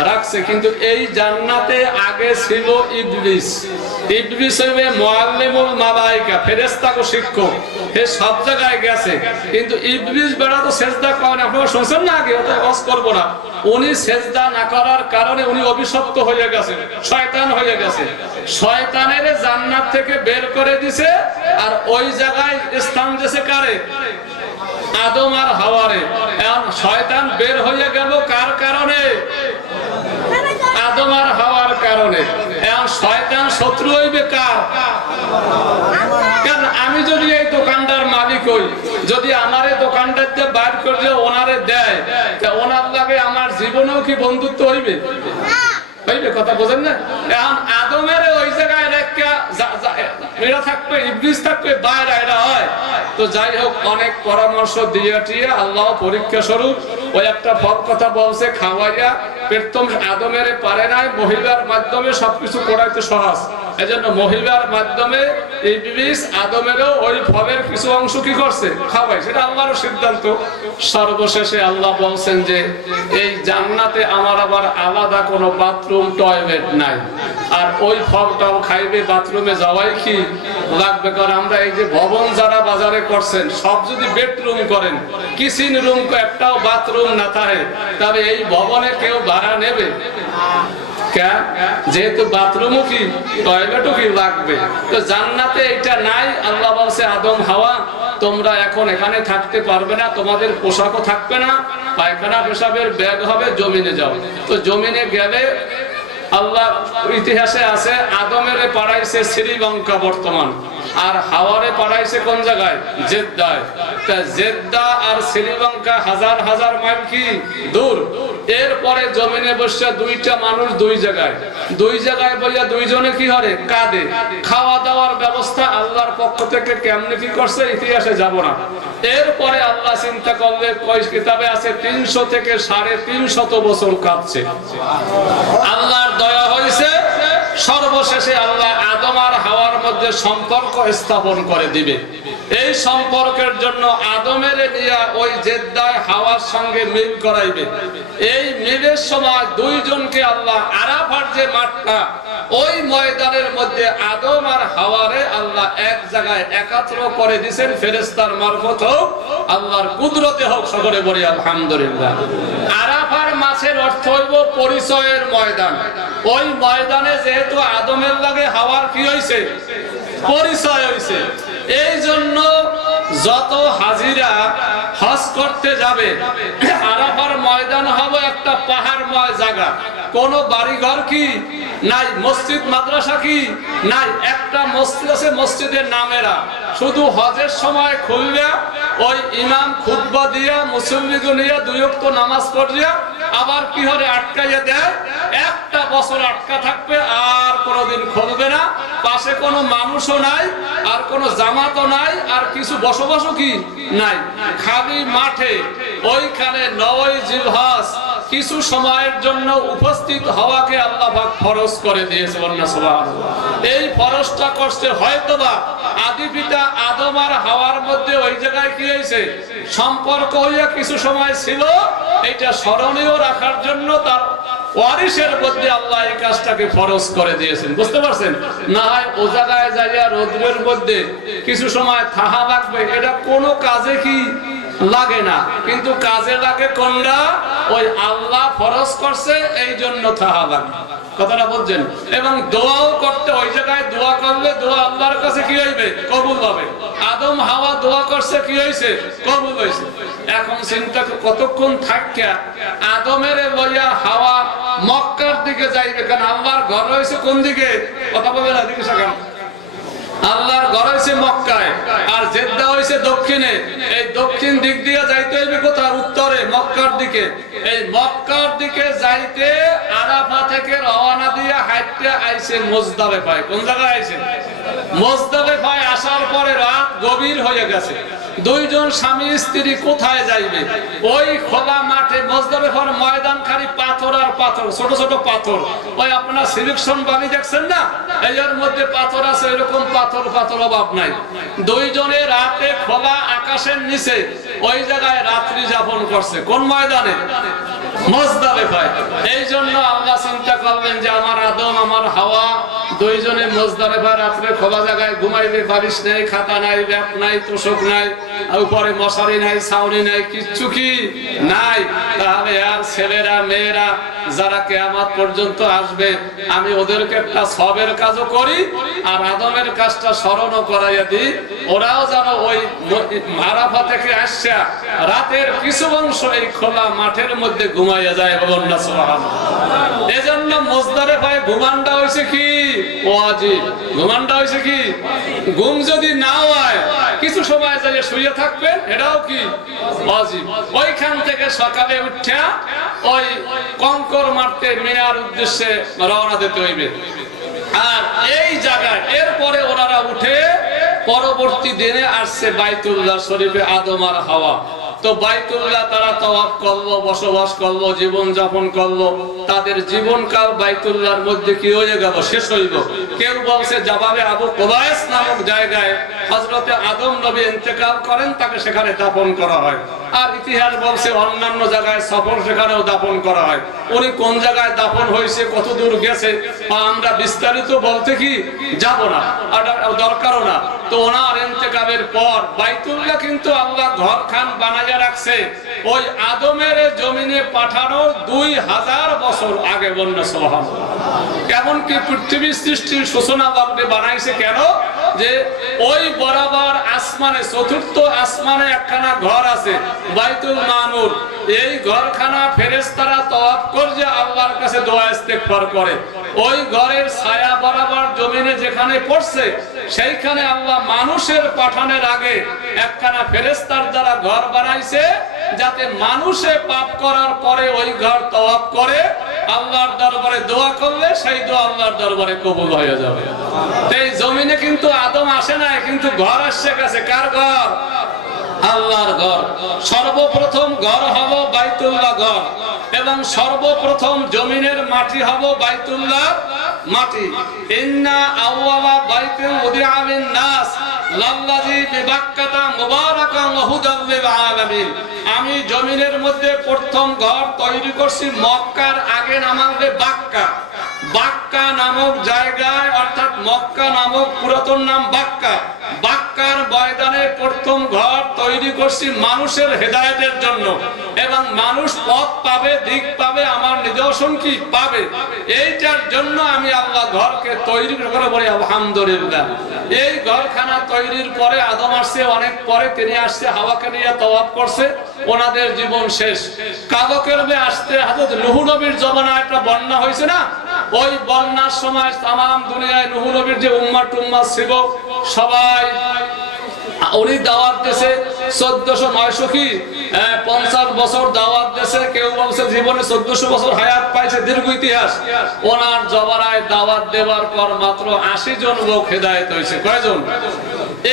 রাখছে, কিন্তু এই জান্নাতে আগে ছিল ইবলিস। ইবলিস হবে মুআল্লিমুল মালায়েকা, ফেরেশতা ও শিক্ষক, সে সব জায়গায় গেছে। কিন্তু ইবলিস বেড়া তো সেজদা করে না, আপনারা শুনছেন না? আগে ওটা ওয়াজ করব না। উনি সেজদা না করার কারণে উনি অভিশপ্ত হয়ে গেছে, শয়তান হয়ে গেছে। শয়তানের জান্নাত থেকে বের করে দিছে, আর ওই জায়গায় স্থান দিয়েছে কারে? আদম আর হাওয়ারে। এখন শয়তান বের হয়ে গেল কার কারণে? আদম আর হাওয়ার কারণে। এখন শয়তান শত্রু হইবে কার? কারণ আমি যদি এই দোকানদার মালিক হই, যদি আমার এই দোকানদার দিয়ে বাইর করে ওনারে দেয়, ওনার লাগে আমার জীবনেও কি বন্ধুত্ব হইবে? হইবে, কথা বোঝেন না? এখন আদমের ওই জায়গায় রেখা এরা থাকবে, ইবলিস থাকবে বাইরে, এরা হয়। তো যাই হোক, অনেক পরামর্শ দিয়ে আল্লাহ পরীক্ষা স্বরূপ ওই একটা ফল কথা বলছে, খাওয়াইয়া প্রথম আদমের পারে নাই, মহিলার মাধ্যমে সবকিছু করাইতে সহজ। এজন্য মহিলার মাধ্যমে ইবলিস আদমেরও ওই ফলের কিছু অংশ কি করছে? খাওয়াই। সেটা আল্লাহর সিদ্ধান্ত। সর্বশেষে আল্লাহ বলছেন যে এই জান্নাতে আমার আবার আলাদা কোনো বাথরুম, টয়লেট নাই, আর ওই ফলটাও খাইবে, বাথরুমে যাওয়াই কি লাগবে? কারণ আমরা এই যে ভবন যারা বাজারে করছেন, সব যদি বেডরুম করেন, কিচেন রুম একটাও বাথরুম না থাকে, তবে এই ভবনে কেউ ভাড়া নেবে? যেহেতু বাথরুমও কি, টয়লেটও কি লাগবে। তো জান্নাতে এটা নাই। আল্লাহ বলছে, আদম হাওয়া তোমরা এখন এখানে থাকতে পারবে না, তোমাদের পোশাকও থাকবে না, পায়খানা পেশাবের ব্যাগ হবে, জমিনে যাও। তো জমিনে গেলে আল্লাহ ইতিহাসে আছে, আদমের পাড়াইছে শ্রীলঙ্কা বর্তমান, আর হাওয়ারে পাড়াইছে কোন জায়গায়? জেদ্দায়। তা জেদ্দা আর শ্রীলঙ্কা হাজার হাজার মাইল কি দূর। এরপরে জমিনে বসে দুইটা মানুষ দুই জায়গায় বইয়া দুইজনে কি হরে কাঁদে। খাওয়া দাওয়ার ব্যবস্থা আল্লাহর পক্ষ থেকে কেমনে কি করছে ইতিহাসে যাব না। এরপরে আল্লাহ চিন্তা করলে কয় কিতাবে আছে 300 থেকে 350 বছর কাঁদছে। আল্লাহর দয়া হয়েছে, সর্বশেষে আল্লাহ আদম আর হাওয়ার মধ্যে সম্পর্ক স্থাপন করে দিবে। এই সম্পর্কের জন্য আদমের নিয়ে ওই জেদ্দায় হাওয়ার সঙ্গে মিল করাইবে। এই মিলের সময় দুইজনকে আল্লাহ আরাফার যে মাঠটা, ওই ময়দানের মধ্যে আদম আর হাওয়ারে আল্লাহ এক জায়গায় একাত্র করে দিয়েছেন, ফেরেশতার মারফত হোক, আল্লাহর কুদরতে হোক, সকলে বলি আলহামদুলিল্লাহ। আরাফার মাছের অর্থ হইব পরিচয়ের ময়দান। ওই ময়দানে যেহেতু আদমের লাগে হাওয়ার কি হইছে? পরিচয় হইছে। এই জন্য যত হাজিরা হজ করতে যাবে, আরাফার ময়দান হবে একটা পাহাড়ময় জায়গা, কোন বাড়িঘর কি নাই, মসজিদ মাদ্রাসা কি নাই, একটা মসজিদ আছে, মসজিদের নামেরা শুধু হজের সময় খুলবে, ওই ইমাম খুতবা দিয়া মুসল্লিকে নিয়ে দুই ওয়াক্ত নামাজ পড়িয়া আবার কি হলে আটকাইয়া দেয়, একটা বছর আটকা থাকবে, আর কোনোদিন খুলবে না। পাশে কোনো মানুষও নাই, আর কোনো জামাতও নাই, আর কিছু বসবাসও কি নাই, খালি মাঠে। ওইখানে ৯ জিলহজ কিছু সময়ের জন্য উপস্থিত হওয়াকে আল্লাহ পাক ফরজ করে দিয়েছে। সুবহানাল্লাহ। এই ফরজটা করছে হয়তোবা আদি পিতা আদম আর হাওয়ার মধ্যে ওই জায়গায় কি হয়েছে, সম্পর্ক হইয়া কিছু সময় ছিল, এটা স্মরণীয় রাখার জন্য তার ওয়ারিসের মধ্যে আল্লাহ এই কাজটাকে ফরজ করে দিয়েছেন। বুঝতে পারছেন? না হয় ও জায়গায় যাইয়া রোদ্রের মধ্যে কিছু সময় থাহা লাগবে, এটা কোনো কাজে কি লাগে না, কিন্তু কাজে লাগে কোনটা, ওই আল্লাহ ফরজ করছে এই জন্য থাহা লাগবে। কথাটা বলছেন? এবং দোয়াও করতে, ওই জায়গায় দোয়া করলে দোয়া আল্লাহর কাছে কি হইবে, কবুল হবে। আদম হাওয়া দোয়া করছে, কি হয়েছে, কবুল হয়েছে। এখন চিন্তা কতক্ষণ থাকিয়া আদমের লইয়া হাওয়া মক্কার দিকে যাইবে, কেন আল্লাহর ঘর হয়েছে কোন দিকে, কথা বলবে না দিকে সাকান, আল্লাহর ঘর হয়েছে মক্কায়, আর জেদ্দা হয়েছে দক্ষিণে। এই দক্ষিণ দিক দিয়ে যাইতে হইবে কোথায়, উত্তরে মক্কার দিকে। এই মক্কার দিকে যাইতে আরাফা থেকে রওনা দিয়ে হাইটে আইছে মুজদালিফায়। কোন জায়গায় আইছে, মুজদালিফায়। আসার পরে রাত গভীর হয়ে গেছে, দুইজন স্বামী স্ত্রী কোথায় যাইবে, ওই খোলা মাঠে। মুজদালিফার ময়দান খালি পাথর আর পাথর, ছোট ছোট পাথর, ওই আপনারা সিলেকশন বালি দেখছেন না, এর মধ্যে পাথর আছে, এরকম পাথর পাথর অভাব নাই। দুইজনে রাতে খোলা আকাশের নিচে ওই জায়গায় রাত্রি যাপন করছে। কোন ময়দানে, মুজদালিফায়। এই জন্য আল্লাহ চিন্তা করলেন যে আমার আদম আমার হাওয়া দুইজনে মুজদালিফায় রাত্রে খোলা জায়গায় ঘুমাইবে, বালিশ নাই, খাতা নাই, ল্যাপ নাই, তোষক নাই, উপরে মশারি নাই, ছাউনি নাই, কিচ্ছু কি নাই। তাহলে আর ছেলেরা মেয়েরা যারা কিয়ামত পর্যন্ত আসবে, আমি ওদেরকে একটা সবের কাজও করি, আর আদমের কাজটা স্মরণও করাইয়া দিই, ওরাও যেন ওই আরাফা থেকে আসছে রাতের কিছু অংশ এই খোলা মাঠের মধ্যে ঘুমাইয়া যায়। বলুন না সুবহানাল্লাহ। এজন্য মুজদালিফায় ঘুমানটা হইছে কি ওয়াজিব, ঘুমানটা হইছে কি, ঘুম যদি না হয় কিছু সময় যাইয়া শুয়ে থাকবেন, এটাও কি ওয়াজিব। ওইখান থেকে সকালে উঠা ওই কঙ্কর মারতে মিনার উদ্দেশ্যে রওনা দিতে হইবে। আর এই জায়গায় এরপরে ওনারা উঠে পরবর্তী দিনে আসছে বাইতুল্লাহ শরীফে আদম আর হাওয়া। তো বাইতুল্লাহ তারা তওয়াফ করলো, বসবাস করলো, জীবন যাপন করলো। তাদের জীবনকাল বাইতুল্লাহর মধ্যে কি হয়ে গেল, শেষ হইল। কেউ বলছে জাবালে আবু কুবাইস নামক জায়গায় হযরতে আদম নবী ইন্তেকাল করেন, তাকে সেখানে দাফন করা হয়। আর ইতিহাস বলছে অন্যান্য জায়গায় সফর, সেখানেও দাফন করা হয়। উনি কোন জায়গায় দাফন হয়েছে, কত দূর গেছে, আমরা বিস্তারিত বলতে কি যাব না, আর দরকারও না। তো ওনার ইন্তেকালের পর বাইতুল্লাহ কিন্তু আল্লাহ ঘরখান বানাইয়া রাখছে ওই আদমের জমিনে পাঠানো 2000 বছর আগে। বন্যা সুবহানাল্লাহ। কেমন কি পৃথিবী সৃষ্টির সূচনা লগ্নে বানাইছে, কেন যে ওই বরাবর আসমানে, চতুর্থ আসমানে একখানা ঘর আছে বাইতুল মামুর। এই ঘরখানা ফেরেশতারা তওয়াফ করে আল্লাহর কাছে দোয়া ইস্তেগফার করে। ওই ঘরের ছায়া বরাবর জমিনে যেখানে পড়ছে, সেইখানে আল্লাহ মানুষের পাঠানোর আগে একখানা ফেরেশতার দ্বারা ঘর বানাইছে, যাতে মানুষে পাপ করার পরে ওই ঘর তওয়াফ করে আল্লাহর দরবারে দোয়া করলে সেই দোয়া আল্লাহর দরবারে কবুল হয়ে যাবে। এই জমিনে কিন্তু আদম আসে নাই, কিন্তু ঘর আসছে গেছে। কার ঘর? আল্লাহর ঘর। সর্বপ্রথম ঘর হলো বাইতুল্লাহ ঘর, এবং সর্বপ্রথম জমিনের মাটি হলো বাইতুল্লাহ মাটি। ইন্না আউওয়ালা বাইতিন উদিআ লিন-নাস লাল্লাযী বিবাক্কাতা মুবারাকান ওয়া হুদাল লিল আলামিন। আমি জমিনের মধ্যে প্রথম ঘর তৈরি করছি মক্কার আগে নাম হবে বাক্কা। বাক্কা নামক জায়গায়, অর্থাৎ মক্কা নামক পুরাতন নাম বাক্কা। বাক্কা মক্কার ময়দানে প্রথম ঘর তৈরি করছি মানুষের হেদায়েতের জন্য, এবং মানুষ পথ পাবে, দিক পাবে, আমার নিদর্শন কি পাবে, এইটার জন্য আমি আল্লাহ ঘরকে তৈরি করে বলি আলহামদুলিল্লাহ। এই ঘরখানা তৈরির পরে আদম আসছে অনেক পরে, তিনি আসছে হাওয়াকে নিয়ে তওয়াফ করছে, ওনাদের জীবন শেষ। কাবকেরবে আসতে হযরত নূহ নবীর জমানায় একটা বন্যা হয়েছে না, ওই বন্যার সময় তামাম দুনিয়ায় নূহ নবীর যে উম্মাত ছিল সবাই উনি দাওয়াত দিয়েছে 1400-900 কি 50 বছর দাওয়াত দিয়েছে, কেউ বলছে জীবনে 1400 বছর হায়াত পাইছে, দীর্ঘ ইতিহাস। ওনার জবানায় দাওয়াত দেওয়ার পর মাত্র 80 জন লোক হেদায়েত হয়েছে। কয়জন?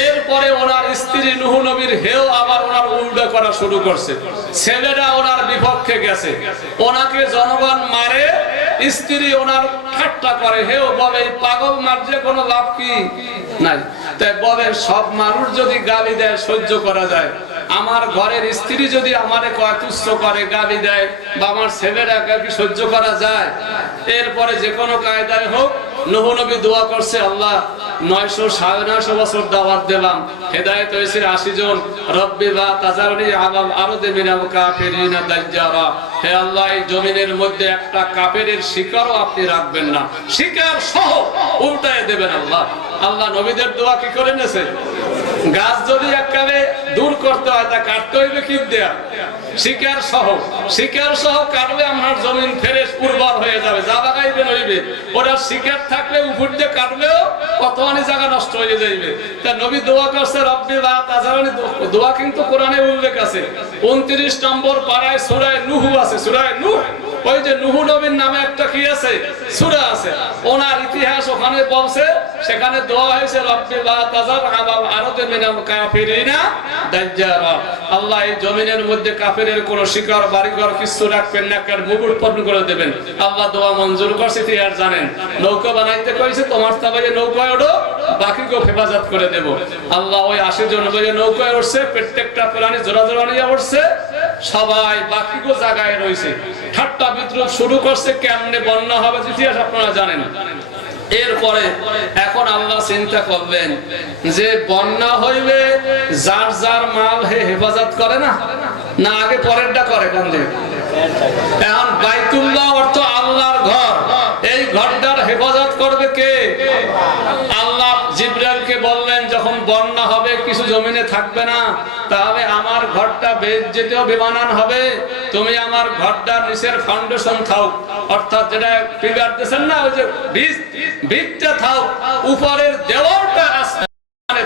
এরপরে ওনার স্ত্রী নূহ নবীর হেও আবার ওনার উল্টা করা শুরু করছে, ছেলেরা ওনার বিপক্ষে গেছে, ওনাকে জনগণ মারে, স্ত্রী ওনার ঠাট্টা করে, হেও বলে এই পাগল মারলে কোনো লাভ কি নাই। তাই বলে সব মানুষ যদি গালি দেয় সহ্য করা যায়, আমার ঘরের স্ত্রী যদি আমারে কয় তুচ্ছ করে গালি দেয়, বা আমার ছেলেরা কি সহ্য করা যায়? এরপরে যে কোনো কায়দায় হোক নূহ নবী দোয়া করছে, আল্লাহ 900-950 বছর দাওয়াত দিলাম, হেদায়েত হয়েছে 80 জন। রব্বি লা তাজারনি আলাল আরদি মিনাল কাফিরিনা দাজ্জারা, হে আল্লাহ এই জমিনের মধ্যে একটা কাফেরের শিকারও আপনি রাখবেন না, শিকার সহ উল্টায় দেবেন আল্লাহ। আল্লাহ নবীদের দোয়া কি করে নেছে? গাছ যদি একবারে দূর করতে হয় তা কাটতে হইবে কি দেয়া? শিকার সহ কাটলে আমার জমিন ফ্রেশ উর্বর হয়ে যাবে, যা লাগাইবেন হইবে। ওরা শিকার থাকলে উপর দিয়ে কাটলেও কতখানি জায়গা নষ্ট হয়ে যাইবে। তা নবী দোয়া করছে রব্বি লা তাজারনি, দোয়া কিন্তু কোরআনে উল্লেখ আছে। 29 নম্বর পারায় সূরা নূহ আছে, সূরা নূহ। ওই যে নূহ নবীর নামে একটা কি আছে সূরা আছে, ওনার ইতিহাস ওখানে বলছে, সেখানে দোয়া হয়েছে রব্বি লা তাজার আলাল আরদি মিনাল কাফিরিনা দাজ্জারা, আল্লাহ এই জমিনের মধ্যে কাফেরের কোন শিকার বাড়িঘর কিছু রাখবেন না, কার মুকুট পতন করে দেবেন। আল্লাহ দোয়া মঞ্জুর করছে। আর জানেন নৌকা বানাইতে কইছে, তোমার তাবায়ে নৌকায় ওঠো, বাকিকে হেফাজত করে দেব। আল্লাহ ওই 80 জন বলে নৌকায় উঠছে, প্রত্যেকটা প্রাণী জোড়া জোড়া নিয়ে উঠছে, সবাই বাকিকে জায়গায় রয়েছে, ঠাট্টা বিদ্রুপ শুরু করছে, কেমনে বন্যা হবে ইতিহাস আপনারা জানেন। এরপরে এখন আল্লাহ চিন্তা করবেন যে বন্যা হইবে, যার যার মাল হেফাজত করে না, না আগে পরেরটা করে কোন দিন? এখন বাইতুল্লাহ অর্থ আল্লাহর ঘর, এই ঘরটার হেফাজত করবে কে? আল্লাহ জিবরাইলকে বললেন যখন বন্যা হবে কিছু জমিনে থাকবে না, তাহলে আমার ঘরটা যেতেও বেমানান হবে, তুমি আমার ঘরটার নিচের ফাউন্ডেশন থাও, অর্থাৎ যেটা পিলার দিয়েছেন না, ওই যে ভিতটা থাও, উপরের দেওয়ালটা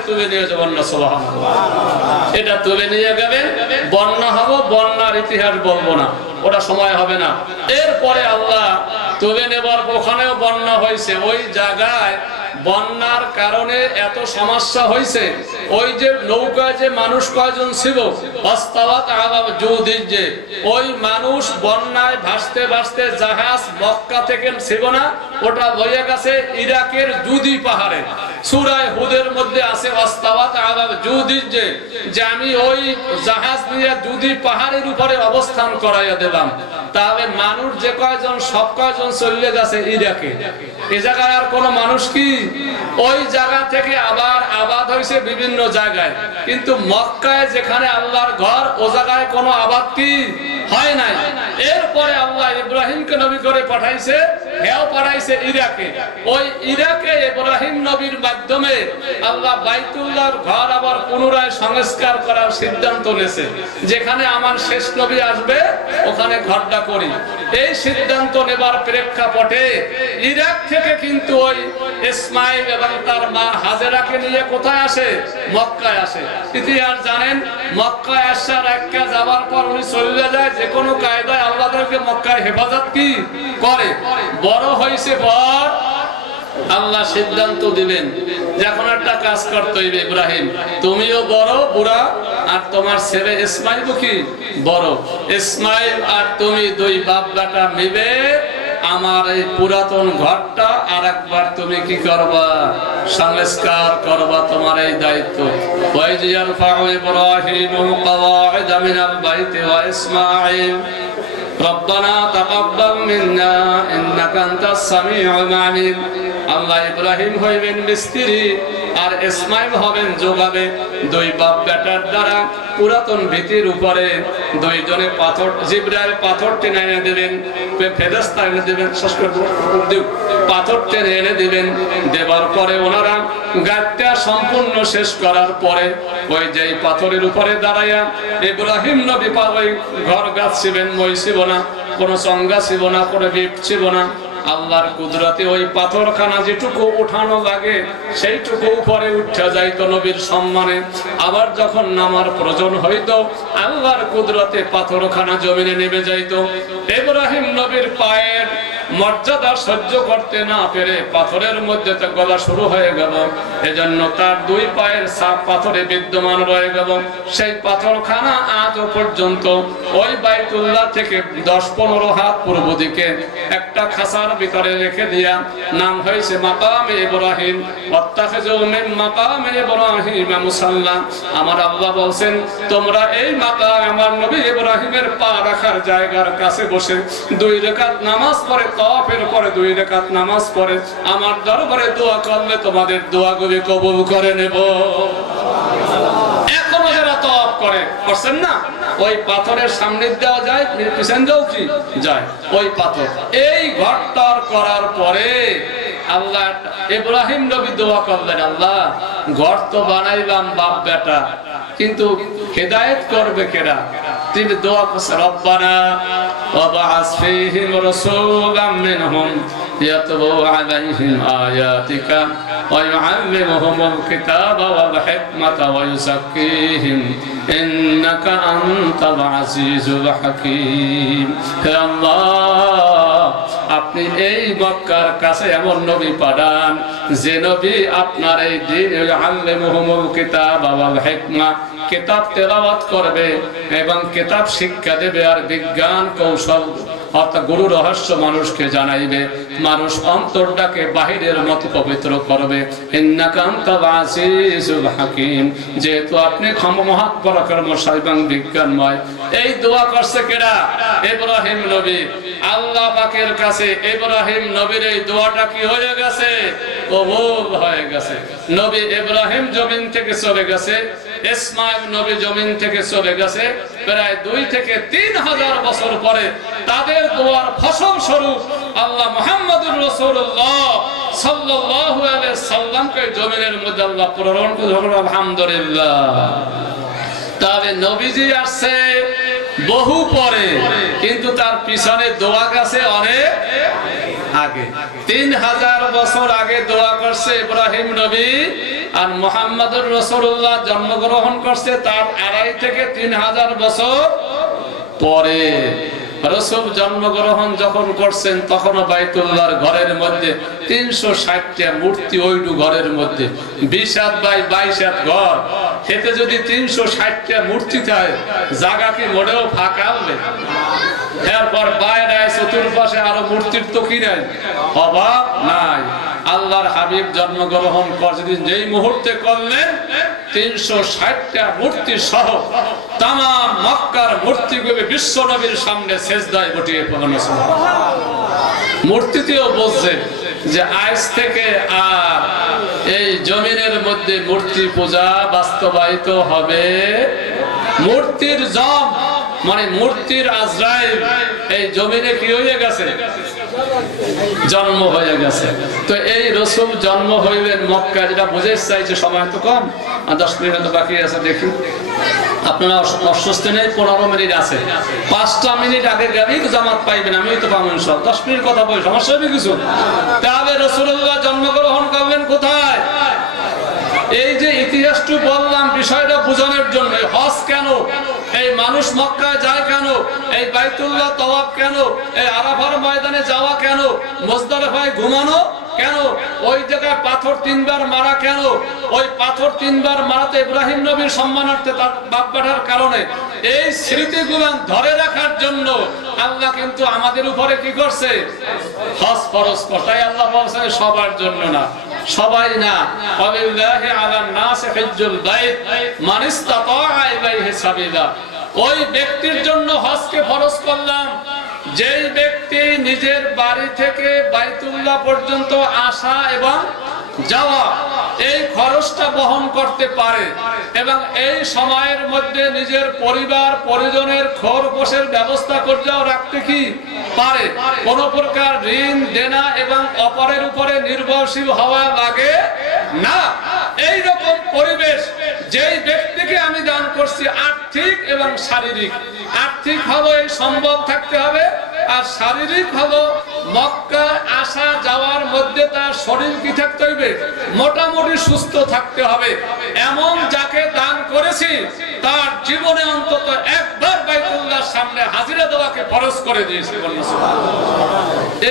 তুলে নিয়ে যাবেন না, সুবহানাল্লাহ, এটা তুলে নিয়ে যাবেন। বন্যা হবে, বন্যার ইতিহাস বলবো না, ওটা সময় হবে না। এরপরে আল্লাহ তুলে নেবার, ওখানেও বন্যা হয়েছে, ওই জায়গায় বন্যার কারণে এত সমস্যা হয়েছে, ওই যে নৌকায় যে মানুষ কয়জন ছিল, ওই মানুষ বন্যায় ভাসতে ভাসতে জাহাজ মক্কা থেকে ছিল না, ওটা লইয়া গেছে ইরাকের জুদি পাহাড়ে। সূরা হুদের মধ্যে আছে ওয়াস্তাওয়াত আলা জুদি, যে আমি ওই জাহাজ নিয়ে জুদি পাহাড়ের উপরে অবস্থান করাইয়া দিলাম। তাহলে মানুষ যে কয়জন, সব কয়জন চলে গেছে ইরাকে। এই জায়গায় আর কোন মানুষ কি? ওই জায়গা থেকে আবার আবাদ হয়েছে বিভিন্ন জায়গায়, কিন্তু মক্কায় যেখানে আল্লাহর ঘর, ও জায়গায় কোনো আবাদ কি হয় নাই। এরপরে আল্লাহ ইব্রাহিমকে নবী করে পাঠাইছে, হেও পাঠাইছে ইরাকে। ওই ইরাকে ইব্রাহিম নবীর মাধ্যমে আল্লাহ বাইতুল্লাহর ঘর আবার পুনরায় সংস্কার করার সিদ্ধান্ত নিয়েছে, যেখানে আমার শেষ নবী আসবে ওখানে ঘরটা করি। এই সিদ্ধান্ত নেবার প্রেক্ষাপটে ইরাক থেকে কিন্তু ওই ইসমাইল এবং তার মা হাজেরাকে নিয়ে কোথায় আসে? মক্কায় আসে। ইতিহাস জানেন, মক্কায় আসার একটা যাওয়ার পর উনি চলে যায়, যে কোনো কায়দায় আল্লাহকে মক্কায় হেফাজত কি করে। বড় হয়েছে পর আল্লাহ সিদ্ধান্ত দিবেন, যখন একটা কাজ করতে হইবে, ইব্রাহিম তুমিও বড় বুড়া, আর তোমার ছেলে ইসমাইল কি বড়, ইসমাইল আর তুমি দুই বাপ বেটা মিলে আমার এই পুরাতন ঘরটা আর একবার তুমি কি করবা? সংস্কার করবা, তোমার এই দায়িত্ব। ইব্রাহিমুল কওয়াইদ মিনাল বাইতি ওয়া ইসমাঈল রব্বানা তাকাব্বাল মিন্না ইন্নাকা আনতাস সামিউল আলিম আল্লাহ ইব্রাহিম হইবেন মিস্ত্রি আর ইসমাইল হবেন যোগাবে। দুই বাপ বেটার দ্বারা পুরাতন ভীতির উপরে দুইজনে পাথর, জিবরাইল পাথর টেনে এনে দেবেন, ফেরেশতা এনে দেবেন, পাথর টেনে এনে দিবেন। দেবার পরে ওনারা গাছটা সম্পূর্ণ শেষ করার পরে ওই যে পাথরের উপরে দাঁড়াইয়া ইব্রাহিম নবী ওই ঘর গাছ ছিবেন, মই ছিল না, কোনো চঙ্গা ছিল না, কোনো বিপ ছিল না। আল্লাহর কুদরতে ওই পাথরখানা যেটুকু উঠানো লাগে সেইটুকু উপরে উঠে যাইতো নবীর সম্মানে। আবার যখন নামার প্রয়োজন হইতো আল্লাহর কুদরতে পাথরখানা জমিনে নেমে যাইতো। ইব্রাহিম নবীর পায়ের মর্যাদা সহ্য করতে না পেরে পাথরের মধ্যে তো গলা শুরু হয়ে গেল, এজন্য তার দুই পায়ের ছাপ পাথরে বিদ্যমান রয়ে গেল। সেই পাথরখানা আজও পর্যন্ত ওই বাইতুল্লাহ থেকে 10-15 হাত পূর্ব দিকে একটা খাসার ভিতরে রেখে দিয়া নাম হয়েছে মাকামে ইব্রাহিম, ওয়াত্তাখিযু মিন মাকামে ইব্রাহিম মুসাল্লা। আমার আল্লাহ বলছেন তোমরা এই মাকাম আমার নবী ইব্রাহিমের পা রাখার জায়গার কাছে বসে 2 রাকাত নামাজ পড়ে, তাওয়াফের পরে 2 রাকাত নামাজ পড়ে আমার দরবারে দোয়া করলে তোমাদের দোয়াগুলি কবুল করে নেব। এখনো যারা তাওয়াফ করে, করছেন না, ওই পাথরের সামনে দেওয়া যায়, পিছন দিয়েও কি যায় ওই পাথর। এই ঘরটার করার পরে আল্লাহ ইব্রাহিম নবী দোয়া করলেন, আল্লাহ ঘর তো বানাইলাম বাপ বেটা, কিন্তু হেদায়েত করবে কেরা? তিনি দোয়া করছেন, রব্বানা ওয়াবআস ফীহিম রাসূলাম মিনহুম ইয়াতলু আলাইহিম আয়াতিকা ওয়া ইউআল্লিমুহুমুল কিতাবা ওয়াল হিকমাতা ওয়া ইউযাক্কিহিম ইন্নাকা আনতাল আজিজুল হাকীম। হে আল্লাহ, আপনি এই মক্কার কাছে এমন নবী পাঠান যে নবী আপনার এই দ্বীন ইউআল্লিমুহুমুল কিতাবা ওয়াল হিকমা, কিতাব তেলাওয়াত করবে এবং কিতাব শিক্ষা দেবে আর বিজ্ঞান কৌশল অর্থাৎ গুরু রহস্য মানুষকে জানাইবে, মানুষ অন্তরটাকে বাহিরের মতো পবিত্র করবে। ইন্নাকা আনতাল আজিজুল হাকীম, যেহেতু আপনি মহাপরাক্রমশালী এবং বিজ্ঞানময়। এই দোয়া করছে কেডা? ইব্রাহিম নবী। আল্লাহ পাকের কাছে ইব্রাহিম নবীর এই দোয়াটা কি হয়ে গেছে? কবুল হয়ে গেছে। নবী ইব্রাহিম জমিন থেকে চলে গেছে, ইসমাইল নবী জমিন থেকে চলে গেছে। প্রায় 2 থেকে 3 হাজার বছর পরে তাদের দোয়ার ফসল স্বরূপ আল্লাহ মুহাম্মদুর রাসূলুল্লাহ সাল্লাল্লাহু আলাইহি সাল্লামকে জমিনের মধ্যে আল্লাহ প্রেরণ করেছেন। আলহামদুলিল্লাহ। তবে নবীজি আসছে বহু পরে, কিন্তু তার পিছনে দোয়া গেছে অনেক আগে। 3000 বছর আগে দোয়া করছে ইব্রাহিম নবী, আর মুহাম্মদুর রাসূলুল্লাহ জন্মগ্রহণ করছে তার 2.5 থেকে 3000 বছর পরে। রাসূল জন্মগ্রহণ যখন করছেন তখনও বাইতুল্লাহর ঘরের মধ্যে 360টা মূর্তি, ওইটু ঘরের মধ্যে 20 হাত বাই 22 হাত ঘর, এতে যদি 360টা মূর্তি থাকে জায়গা কি মোটেও ফাঁকা হবে? এরপর বাইরে চতুর্পাশে আরো মূর্তির তো কি নাই, অভাব নাই। আল্লাহর হাবিব জন্মগ্রহণ করছেন যেই মুহূর্তে করলেন 360টা মূর্তি সহ তাম মক্কার মূর্তিগুলো বিশ্ব নবীর সামনে সেজদায় বটিয়ে পড়ানো। মূর্তিতেও বলছে যে আজ থেকে আর এই জমিনের মধ্যে মূর্তি পূজা বাস্তবায়িত হবে। মূর্তির জম মানে মূর্তির আজরাইল এই জমিনে কি হয়ে গেছে? জন্ম হয়ে গেছে। তো এই রাসূল জন্ম হইলেন মক্কা, যেটা বুঝাইতে চাইছে। সময় তো কম, 10 মিনিট তো বাকি আছে। দেখি আপনারা অস্বস্তি নেই, 15 মিনিট আছে। 5টা মিনিট আগে গেলেই তো জামাত পাইবেন, আমি তো পাবো সব। 10 মিনিট কথা বলি, সমস্যা হবে কিছু? তাহলে রাসূলুল্লাহ জন্মগ্রহণ করলেন কোথায়? এই যে ইতিহাসটু বললাম বিষয়টা বোঝানোর জন্য। হজ কেন? এই মানুষ মক্কায় যায় কেন? এই বাইতুল্লাহ তাওয়াফ কেন? এই আরাফার ময়দানে যাওয়া কেন? মুজদালিফায় ঘুমানো কেন? ওই জায়গায় পাথর 3 বার মারা কেন? ওই পাথর 3 বার মারাতে ইব্রাহিম নবীর সম্মানার্থে, তার বাপ বেটার কারণে। এই স্মৃতিগুলো ধরে রাখার জন্য আল্লাহ কিন্তু আমাদের উপরে কি করছে? হজ ফরজ করছে। তাই আল্লাহ বলছেন সবার জন্য না, সবাই না। ওয়ালিল্লাহি আলান নাস হিজ্জুল বাইত মান ইসতাতা ইলাইহি সাবিলা। ওই ব্যক্তির জন্য হজকে ফরজ করলাম যেই ব্যক্তি নিজের বাড়ি থেকে বাইতুল্লাহ পর্যন্ত আসা এবং যাওয়া এই খরচটা বহন করতে পারে এবং এই সময়ের মধ্যে নিজের পরিবার পরিজনের খরগোশের ব্যবস্থা করেও রাখতে কি পারে, কোন প্রকার ঋণ দেনা এবং অপরের উপরে নির্ভরশীল হওয়া লাগে না, এই রকম পরিবেশ যেই ব্যক্তিকে আমি দান করছি আর্থিক এবং শারীরিক, আর্থিক ভাবে সম্ভব থাকতে হবে আর শারীরিক ভাবে মক্কা আসা যাওয়ার মধ্যে তার শরীর কি থাকতে হবে, মোটামুটি সুস্থ থাকতে হবে। এমন যাকে দান করেছি তার জীবনে অন্তত একবার বাইতুল্লাহর সামনে হাজিরা দেওয়াকে ফরজ করে দিয়েছে।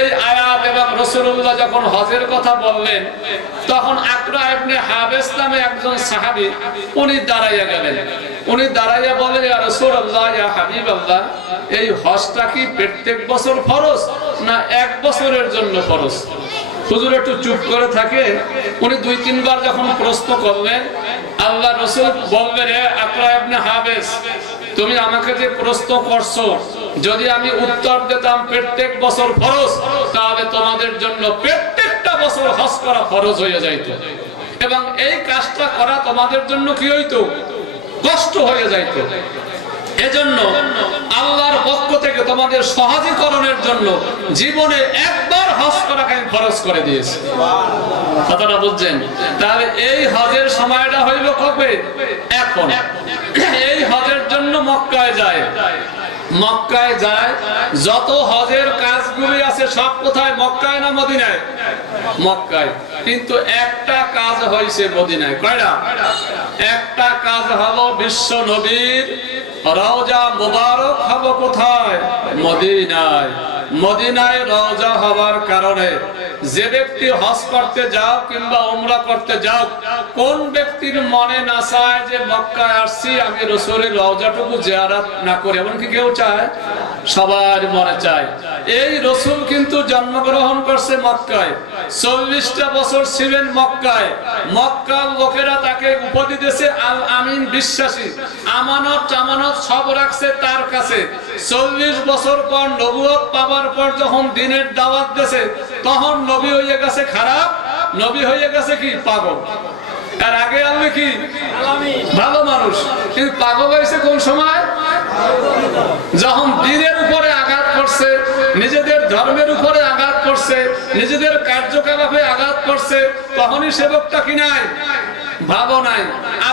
এই আয়াত এবং রাসূলুল্লাহ যখন হজের কথা বললেন তখন আকরা ইবনে হাবিস নামে একজন সাহাবী উনি দাঁড়াইয়া গেলেন। উনি দাঁড়াইয়া বলেন, ইয়া রাসূলুল্লাহ, ইয়া হাবিবাল্লাহ, এই হজটা কি প্রত্যেক বছর ফরজ না এক বছরের জন্য ফরজ? হুজুর একটু চুপ করে থাকে। উনি 2-3 বার যখন প্রশ্ন করলেন আল্লাহ রাসূল বললেন, হে আকরা ইবনে হাবিস, তুমি আমাকে যে প্রশ্ন করছো যদি আমি উত্তর দিতাম প্রত্যেক বছর ফরজ তাহলে তোমাদের জন্য প্রত্যেকটা বছর হজ করা ফরজ হয়ে যাইত এবং এই কাজটা করা তোমাদের জন্য কি হইতো, কষ্ট হয়ে যাইত। এজন্য আল্লাহর পক্ষ থেকে তোমাদের সহজীকরণের জন্য জীবনে একবার হজ করাকে আমি ফরজ করে দিয়েছি। কথাটা বুঝছেন? তাহলে এই হজের সময়টা হইল কবে? এখন। এই হজের জন্য মক্কায় যায়, মক্কায় যায় যত হজের কাজগুলি আছে সব কোথায়, মক্কায় না মদিনায়? মক্কায়। কিন্তু একটা কাজ হয়েছে মদিনায়। কয়টা? একটা কাজ হলো বিশ্ব নবীর রওজা মুবারক হলো কোথায়? মদিনায়। মদিনায় রওজা হওয়ার কারণে যে ব্যক্তি হজ করতে যাও কিংবা উমরা করতে যাও, কোন ব্যক্তির মনে না চায় যে মক্কায় আসছি আমি রাসূলের রওজাটুকু জিয়ারত না করি? এমনকি কেউ চায়? সবার মনে চায়। এই রাসূল কিন্তু জন্মগ্রহণ করছে মক্কায়, 40টা বছর ছিলেন মক্কায়। মক্কার লোকেরা তাকে উপাধি দিয়েছে আল আমিন, বিশ্বাসী। আমানত জামানত সব রাখছে তার কাছে। 40 বছর পর নবুয়ত পাওয়ার পর যখন দ্বীনের দাওয়াত দিয়েছে তখন নবী হয়ে গেছে খারাপ, নবী হয়ে গেছে কি পাগল। আর আগে আল্লাহ কি ভালো মানুষ, কিন্তু পাগল হয়েছে কোন সময়? যখন দ্বীনের উপরে আঘাত করছে, নিজেদের ধর্মের উপরে আঘাত করছে, নিজেদের কার্যকলাপে আঘাত করছে, তখনই সেবকটা কি নাই, ভালো নাই।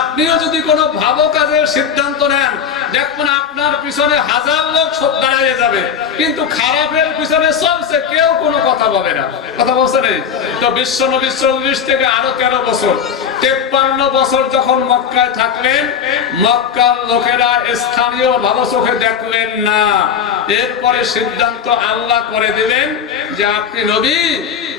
আপনিও যদি কোনো ভালো কাজের সিদ্ধান্ত নেন দেখবেন আপনার পিছনে 1000 লোক সব দাঁড়িয়ে যাবে, কিন্তু খারাপের পিছনে চলছে কেউ কোনো কথা বলে না। কথা বলছে নেই তো? বিশ্ব নবী 40 থেকে আরো 13 বছর 53 বছর যখন মক্কায় থাকলেন, মক্কার লোকেরা স্থানীয় ভালো চোখে দেখলেন না। এরপরে সিদ্ধান্ত আল্লাহ করে দিলেন যে আপনি নবী,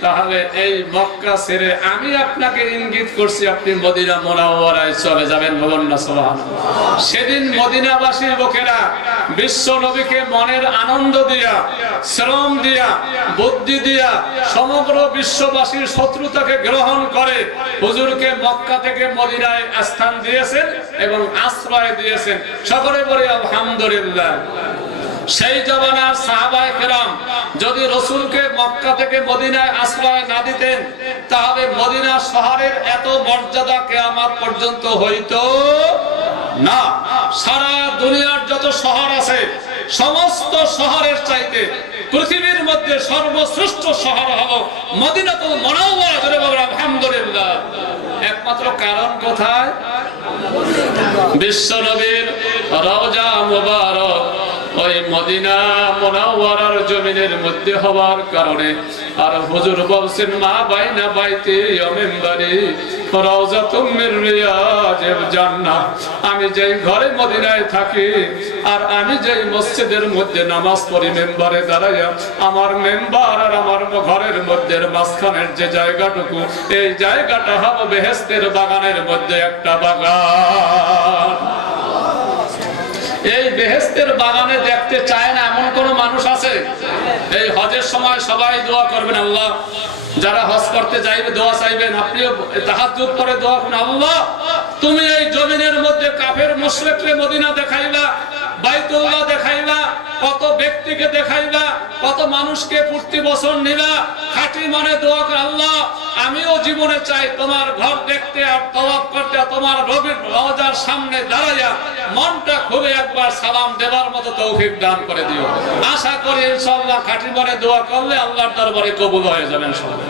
তাহলে এই মক্কা ছেড়ে আমি আপনাকে ইঙ্গিত করছি আপনি মদিনা মুনাওয়ারায় চলে যাবেন। বলুন না সুবহানাল্লাহ। সেদিন মদিনাবাসীর লোকেরা বিশ্ব নবীকে মনের আনন্দ দিয়া, শ্রম দিয়া, বুদ্ধি দিয়া সমগ্র বিশ্ববাসীর শত্রুতাকে গ্রহণ করে হুজুরকে মক্কা থেকে মদিনায় স্থান দিয়েছেন এবং আশ্রয় দিয়েছেন। সকলে বলি আলহামদুলিল্লাহ। সেই জমানার সাহাবায়ে কেরাম যদি রাসূলকে মক্কা থেকে মদিনায় আশ্রয় না দিতেন তাহলে মদিনা শহরের এত মর্যাদা কিয়ামত পর্যন্ত হইতো না। সারা দুনিয়ার যত শহর আছে সমস্ত শহরের চাইতে পৃথিবীর মধ্যে সর্বশ্রেষ্ঠ শহর হলো মদিনাতুল মুনাওয়ারা। জোরে বলুন আলহামদুলিল্লাহ। একমাত্র কারণ কোথায়? বিশ্ব নবীর রওজা মুবারক ওই মদিনা মুনাওয়ারার জমিনের মধ্যে হওয়ার কারণে। আর হুজুর বলছেন মা বাইনা বাইতি ওয়া মিনবারি রাওজাতুম মির রিয়াজিল জান্নাহ। আমি যেই ঘরে মদিনায় থাকি আর আমি যেই মসজিদের মধ্যে নামাজ পড়ি মেম্বারে দাঁড়াইয়া, আমার মেম্বার আর আমার ঘরের মধ্যে মাঝখানের যে জায়গাটুকু, এই জায়গাটা হলো বেহেশতের বাগানের মধ্যে একটা বাগান। এই বেহেশতের বাগানে দেখতে চায় না এমন কোন মানুষ আছে? এই হজের সময় সবাই দোয়া করবেন, আল্লাহ যারা হজ করতে যাইবে দোয়া চাইবেন, আপনিও তাহাজ্জুদ করে দোয়া করুন, আল্লাহ তুমি এই জমিনের মধ্যে কাফের মুশরিকরে মদিনা দেখাইবা, বাইতুল্লাহ দেখাইবা, কত ব্যক্তিকে দেখাইবা, কত মানুষকে প্রতি বছর নিবা, খাঁটি মনে দোয়া করে আল্লাহ আমিও জীবনে চাই তোমার ঘর দেখতে আর তওয়াফ করতে, তোমার রবির রওজার সামনে দাঁড়াইয়া মনটা খুলে একবার সালাম দেওয়ার মতো তৌফিক দান করে দিও। আশা করি ইনশাআল্লাহ খাঁটি মনে দোয়া করলে আল্লাহর দরবারে কবুল হয়ে যাবে ইনশাআল্লাহ।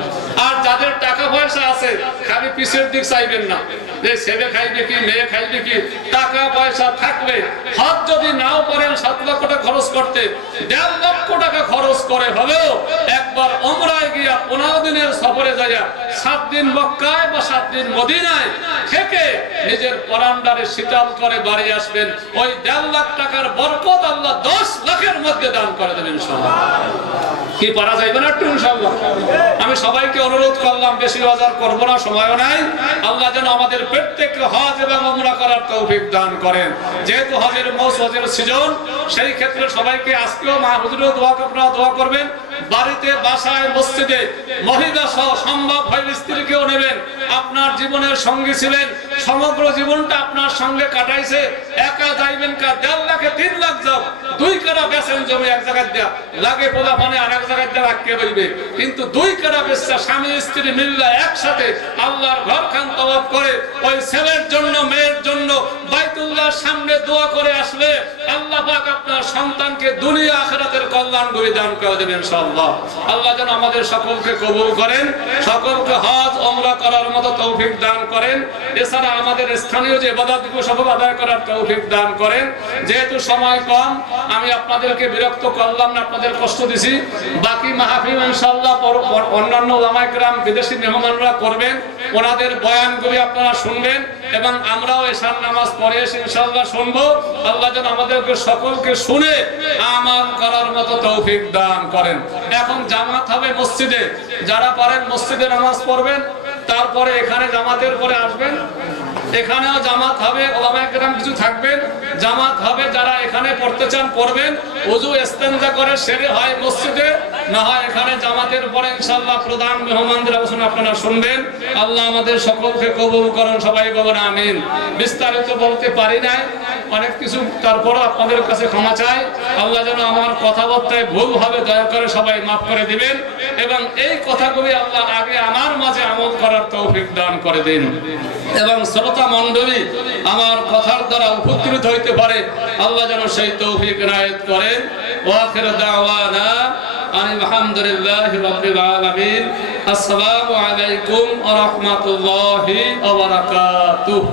আর যাদের টাকা পয়সা আছে খালি পিছের দিক চাইবেন না যে ছেলে খাইবে কি মেয়ে খাইবে কি, টাকা পয়সা থাকলে হজ যদি নাও পারেন 7 লক্ষ টাকা খরচ করতে, 1.5 লক্ষ টাকা খরচ করে হলেও একবার উমরায় গিয়া 15 দিনের সফরে যাইয়া 7 দিন মক্কায় বা 7 দিন মদিনায় থেকে নিজের পরান্ডারে শীতল করে বাড়ি আসবেন। ওই 1.5 লাখ টাকার বরকত আল্লাহ 10 লাখের মধ্যে দান করে দেবেন ইনশাআল্লাহ। কি পারা যাইবে না একটু ইনশাআল্লাহ? আমি সবাইকে অনুরোধ করলাম, বেশি বাজার করব না, সময়ও নাই। আল্লাহ যেন আমাদের প্রত্যেককে হজ এবং উমরা করার তৌফিক দান করেন। যেহেতু হজের মৌসুম, হজের সিজন, সেই ক্ষেত্রে সবাইকে আজকেও মা হুজুরের আপনারা দোয়া করবেন। বাড়িতে, বাসায়, মসজিদে মহিলা সহ সম্ভব হয় স্ত্রীকেও নেবেন। আপনার জীবনের সঙ্গী ছিলেন, সমগ্র জীবনটা আপনার সঙ্গে কাটাইছে, একা যাইবেন কা 1.5 লাখে 3 লাখ যাও, 2 কাটা বেচেন জমি এক জায়গায় দেয়া লাগে, পোলা পানে আরেক জায়গায় দেওয়া কে হইবে, কিন্তু 2 কাটা বেচা স্বামী স্ত্রী মিল্লা একসাথে আল্লাহর ঘর খান তওয়াফ করে ওই ছেলের জন্য মেয়ের জন্য বাইতুল্লাহর সামনে দোয়া করে আসলে আল্লাহ পাক আপনার সন্তানকে দুনিয়া আখিরাতের কল্যাণ করে দান করে দেবেন ইনশাআল্লাহ। আল্লাহ যেন আমাদের সকলকে কবুল করেন, সকলকে হজ উমরা করার মতো তৌফিক দান করেন। এছাড়া আমাদের স্থানীয় যে ইবাদতগুলো সব আদায় করার তৌফিক দান করেন। যেহেতু সময় কম, আমি আপনাদেরকে বিরক্ত করলাম না, আপনাদের কষ্ট দিছি। বাকি মাহফিল ইনশাআল্লাহ অন্যান্য উলামায়ে কেরাম, বিদেশি মেহমানরা করবেন, ওনাদের বয়ানগুলি আপনারা শুনবেন এবং আমরাও এশার নামাজ পড়ে এসে ইনশাআল্লাহ শুনবো। আল্লাহ যেন আমাদেরকে সকলকে শুনে আমল করার মতো তৌফিক দান করেন। এখন জামাত হবে মসজিদে, যারা পারেন মসজিদে নামাজ পড়বেন, তারপরে এখানে জামাতের পরে আসবেন। এখানেও জামাত হবে, ওলামায়ে কেরাম কিছু থাকবেন, জামাত হবে। যারা এখানে পড়তে চান পড়বেন, ওযু ইস্তেনজা করে সেরে হয় মসজিদে, না হয় এখানে জামাতের পরে ইনশাআল্লাহ প্রধান মেহমানদের আলোচনা আপনারা শুনবেন। আল্লাহ আমাদের সকলকে কবুল করেন, সবাই বলেন আমিন। বিস্তারিত বলতে পারি না অনেক কিছু, তারপরও আপনাদের কাছে ক্ষমা চাই। আল্লাহ যেন আমার কথাবার্তায় ভুল হবে দয়া করে সবাই মাফ করে দিবেন এবং এই কথাগুলি আল্লাহ আগে আমার মাঝে আমল করার তৌফিক দান করে দিন এবং শ্রোতা মণ্ডলী আমার কথার দ্বারা উপকৃত হইতে পারে, আল্লাহ যেন সেই তৌফিক ইনায়েত করেন। ওয়া আখিরু দাওয়ানা আলহামদুলিল্লাহি রাব্বিল আলামিন। আসসালামু আলাইকুম ওয়া রাহমাতুল্লাহি ওয়া বারাকাতুহু।